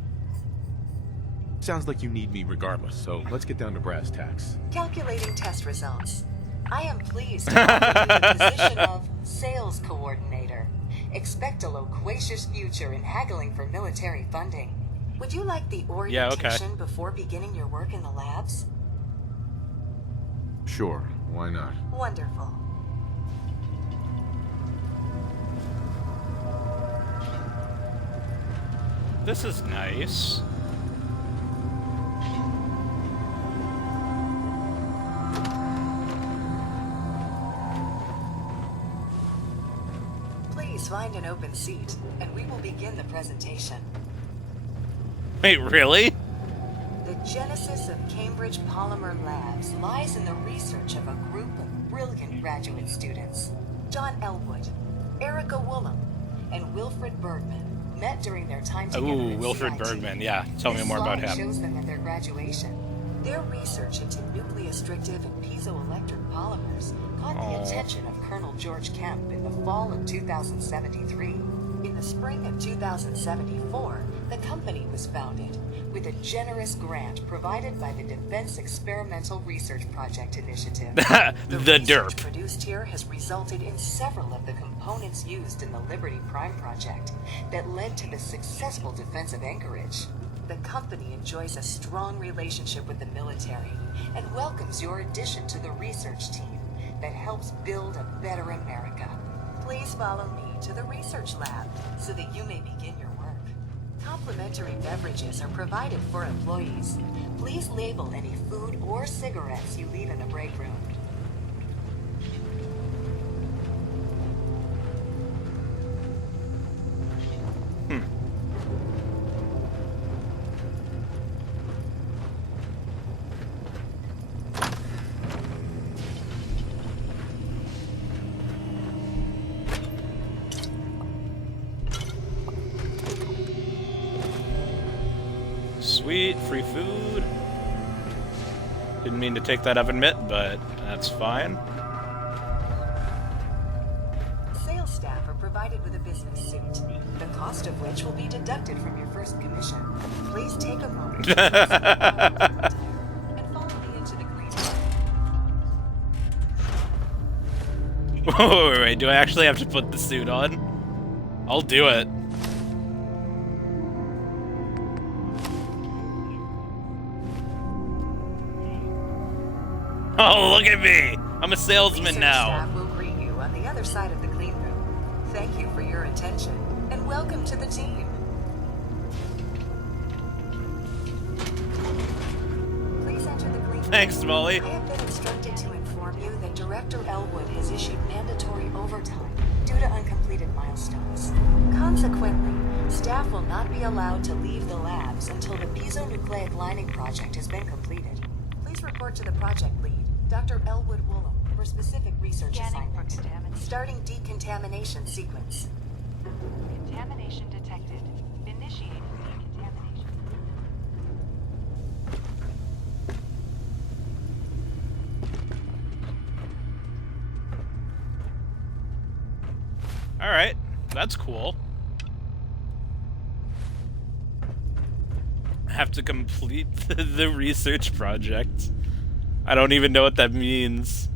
Sounds like you need me regardless, so let's get down to brass tacks. Calculating test results. I am pleased to offer you the position of sales coordinator. Expect a loquacious future in haggling for military funding. Would you like the orientation before beginning your work in the labs? Sure, why not? Wonderful. This is nice. Please find an open seat, and we will begin the presentation. Wait, really? The genesis of Cambridge Polymer Labs lies in the research of a group of brilliant graduate students. John Elwood, Erica Woolham, and Wilfred Bergman met during their time together Ooh, at Wilfred CIT. Bergman. Yeah, tell me This more about slide him. shows them at their graduation. Their research into nucleostrictive and piezoelectric polymers caught the attention of Colonel George Kemp in the fall of 2073. In the spring of 2074, the company was founded with a generous grant provided by the Defense Experimental Research Project Initiative. The research derp. produced here has resulted in several of the components used in the Liberty Prime project that led to the successful defense of Anchorage. The company enjoys a strong relationship with the military and welcomes your addition to the research team that helps build a better America. Please follow me to the research lab so that you may begin your work. Complimentary beverages are provided for employees. Please label any food or cigarettes you leave in the break room. Sweet, free food. Didn't mean to take that oven mitt, but that's fine. Sales staff are provided with a business suit, the cost of which will be deducted from your first commission. Please take a moment to and follow me into the green room. Wait, do I actually have to put the suit on? I'll do it. Oh, look at me! I'm a salesman Research now. staff will greet you on the other side of the clean room. Thank you for your attention, and welcome to the team. Please enter the clean room. Thanks, Molly. I have been instructed to inform you that Director Elwood has issued mandatory overtime due to uncompleted milestones. Consequently, staff will not be allowed to leave the labs until the piezonucleic lining project has been completed. Please report to the project lead, Dr. Elwood Woolham, for specific research assignment. Starting decontamination sequence. Contamination detected. Initiating decontamination. Alright, that's cool. I have to complete the research project. I don't even know what that means.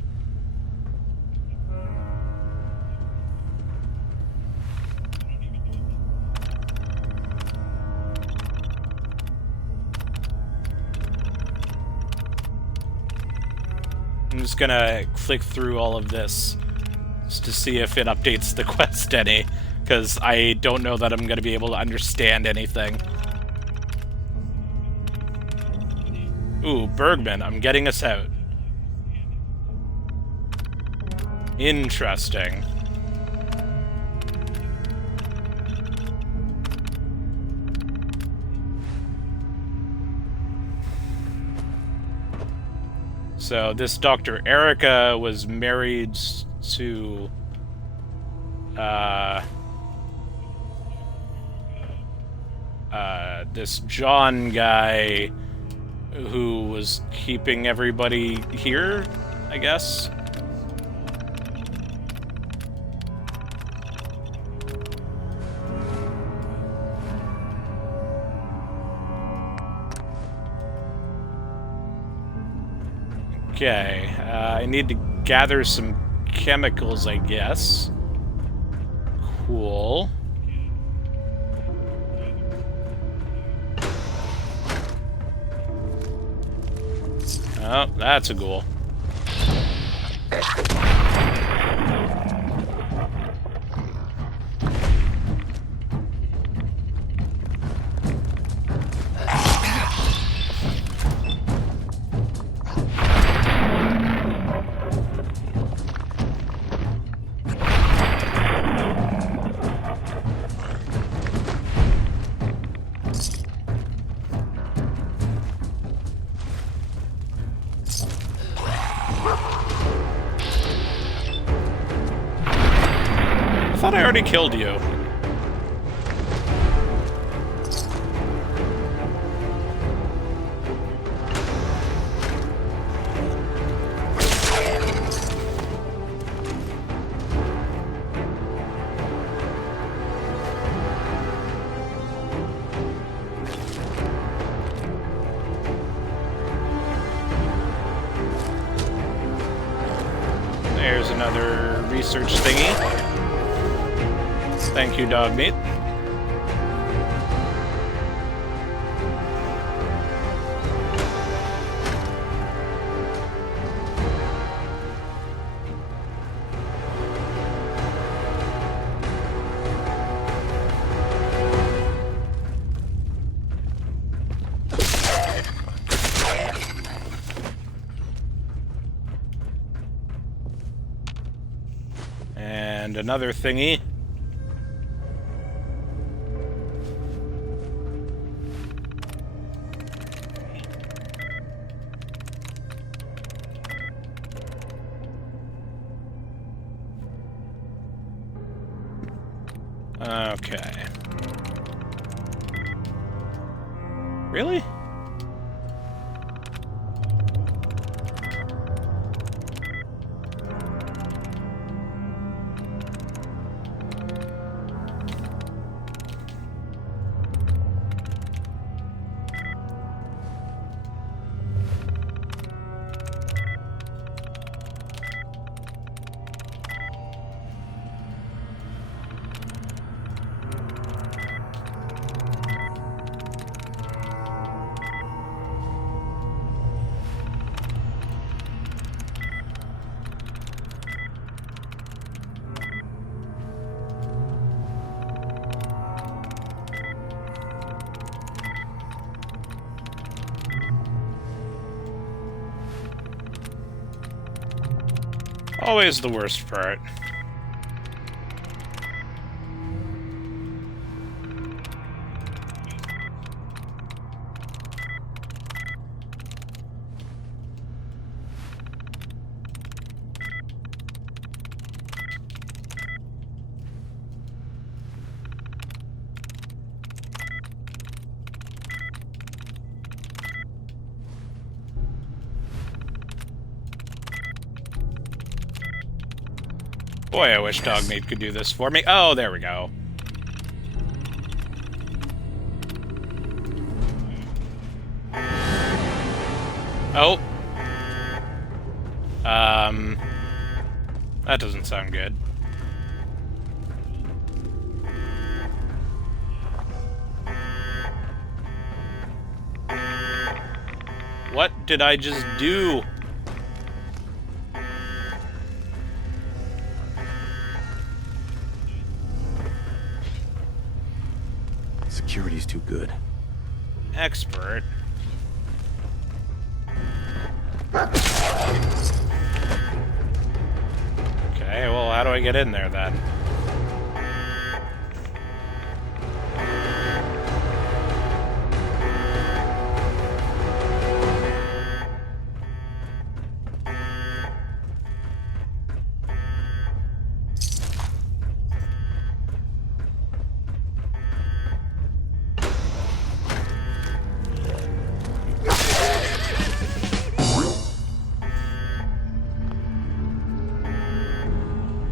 I'm just gonna click through all of this just to see if it updates the quest any, because I don't know that I'm gonna be able to understand anything. Ooh, Bergman, I'm getting us out. Interesting. So this Dr. Erica was married to this John guy who was keeping everybody here, I guess. Okay, I need to gather some chemicals, I guess. Cool. Oh, that's a ghoul. I thought I already killed you. There's another research thingy. Thank you, dog meat. And another thingy. Okay. Really? Always the worst part. Boy, I wish Dogmeat could do this for me. Oh, there we go. Oh. That doesn't sound good. What did I just do? Security's too good. Expert. Okay, well, how do I get in there then?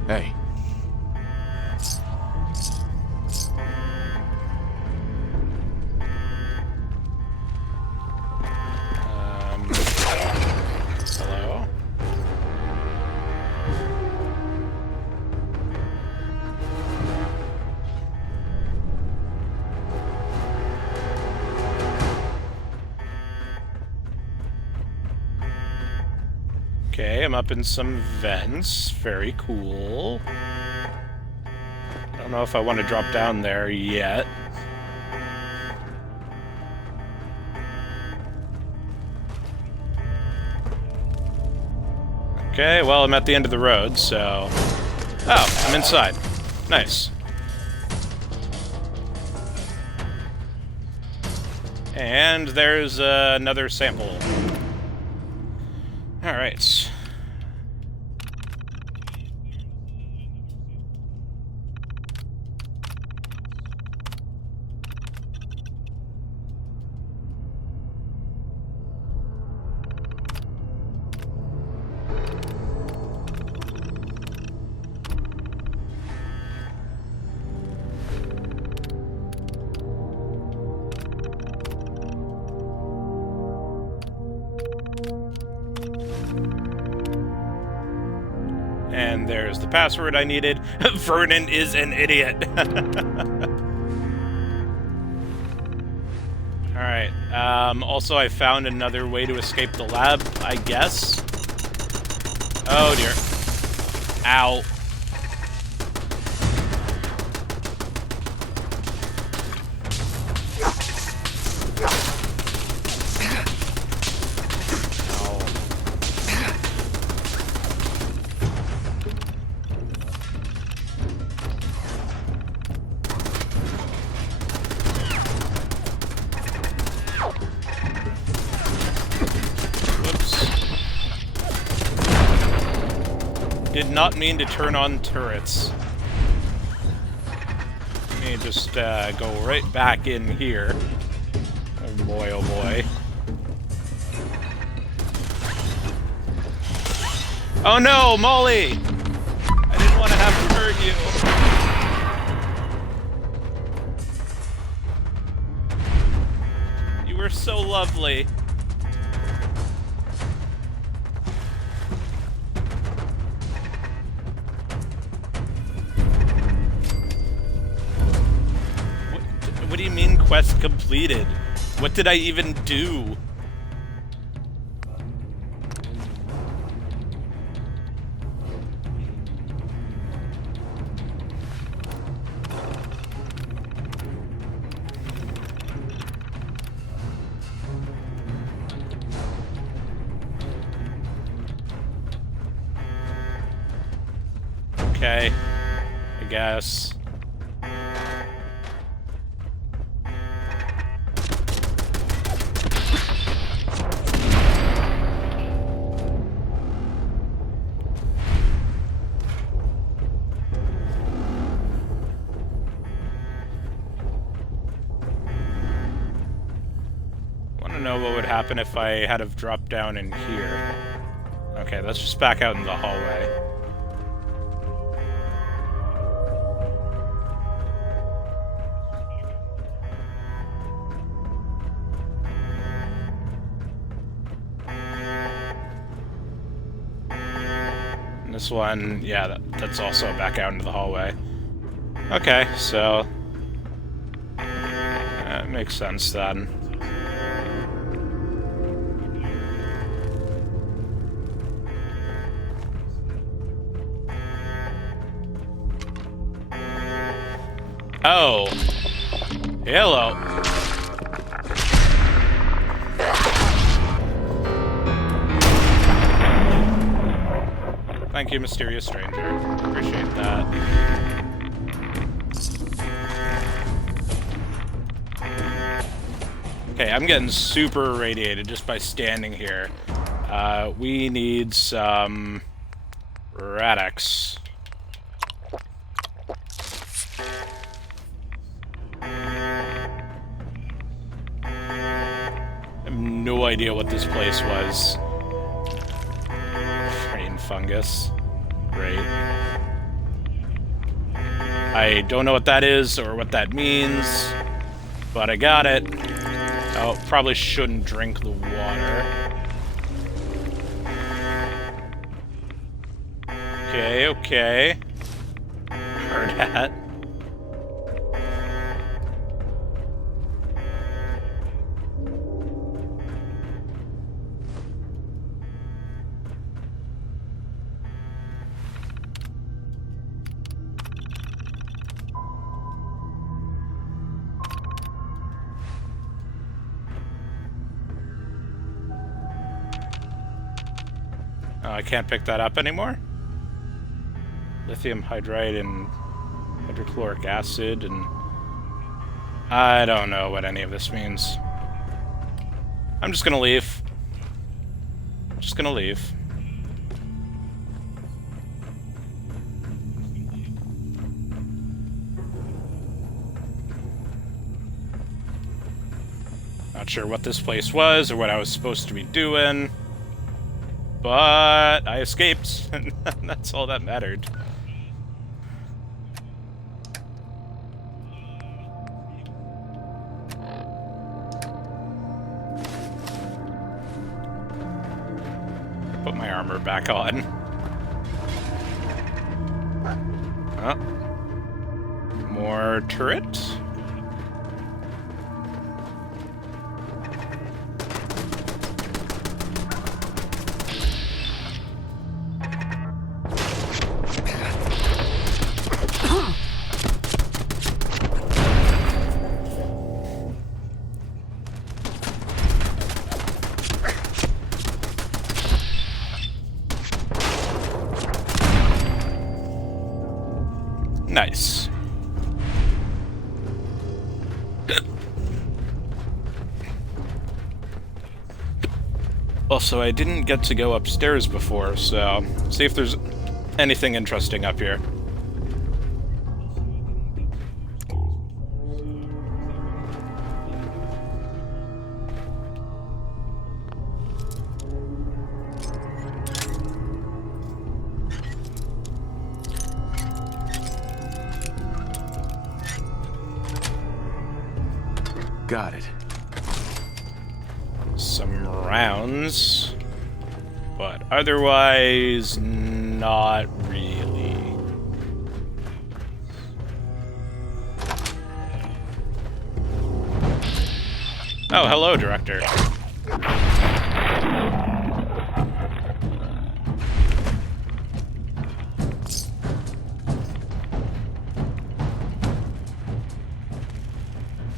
Hey. Hello? Okay, I'm up in some vents. Very cool. I don't know if I want to drop down there yet. Okay, well, I'm at the end of the road, so... Oh, I'm inside. Nice. And there's another sample. Alright. And there's the password I needed. Vernon is an idiot. Alright. Also, I found another way to escape the lab, I guess. Oh, dear. Ow. Did not mean to turn on turrets. Let me just go right back in here. Oh boy, oh boy. Oh no, Molly! I didn't want to have to hurt you. You were so lovely. What do you mean, quest completed? What did I even do? Okay, I guess. Know what would happen if I had have dropped down in here. Okay, let's just back out in the hallway. And this one, yeah, that's also back out into the hallway. Okay, so that makes sense then. Oh. Hello. Thank you, mysterious stranger. Appreciate that. Okay, I'm getting super irradiated just by standing here. We need some Radix. I have no idea what this place was. Brain fungus. Great. I don't know what that is or what that means, but I got it. Oh, probably shouldn't drink the water. Okay, okay. Heard that. Oh, I can't pick that up anymore? Lithium hydride and hydrochloric acid and... I don't know what any of this means. I'm just gonna leave. Just gonna leave. Not sure what this place was or what I was supposed to be doing. But I escaped, and that's all that mattered. Put my armor back on. More turret. Nice. Also, I didn't get to go upstairs before, so see if there's anything interesting up here. Got it. Some rounds, but otherwise not really. Oh, hello, Director.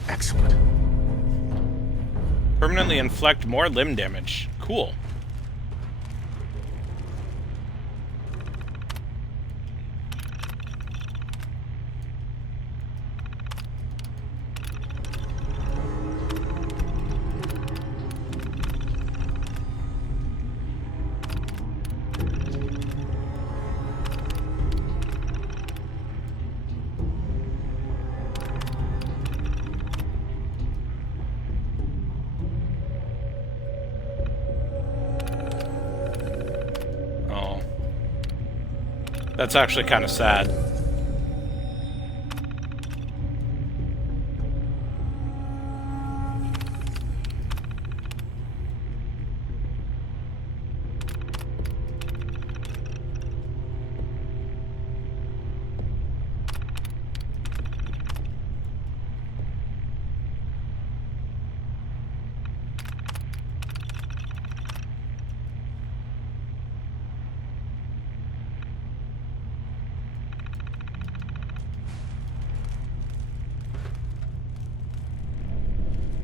Excellent. Permanently inflict more limb damage. Cool. That's actually kind of sad.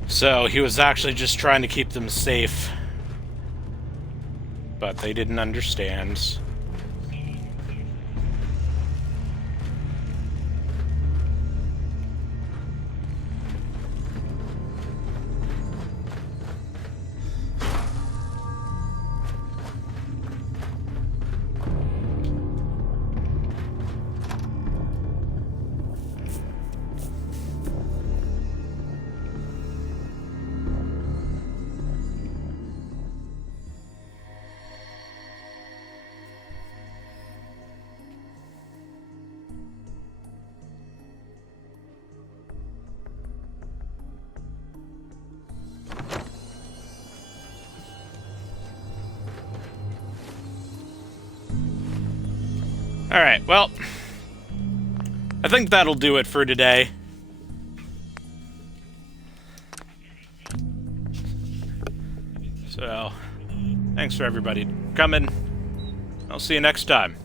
So he was actually just trying to keep them safe. But they didn't understand. Alright, well, I think that'll do it for today. So, thanks for everybody coming. I'll see you next time.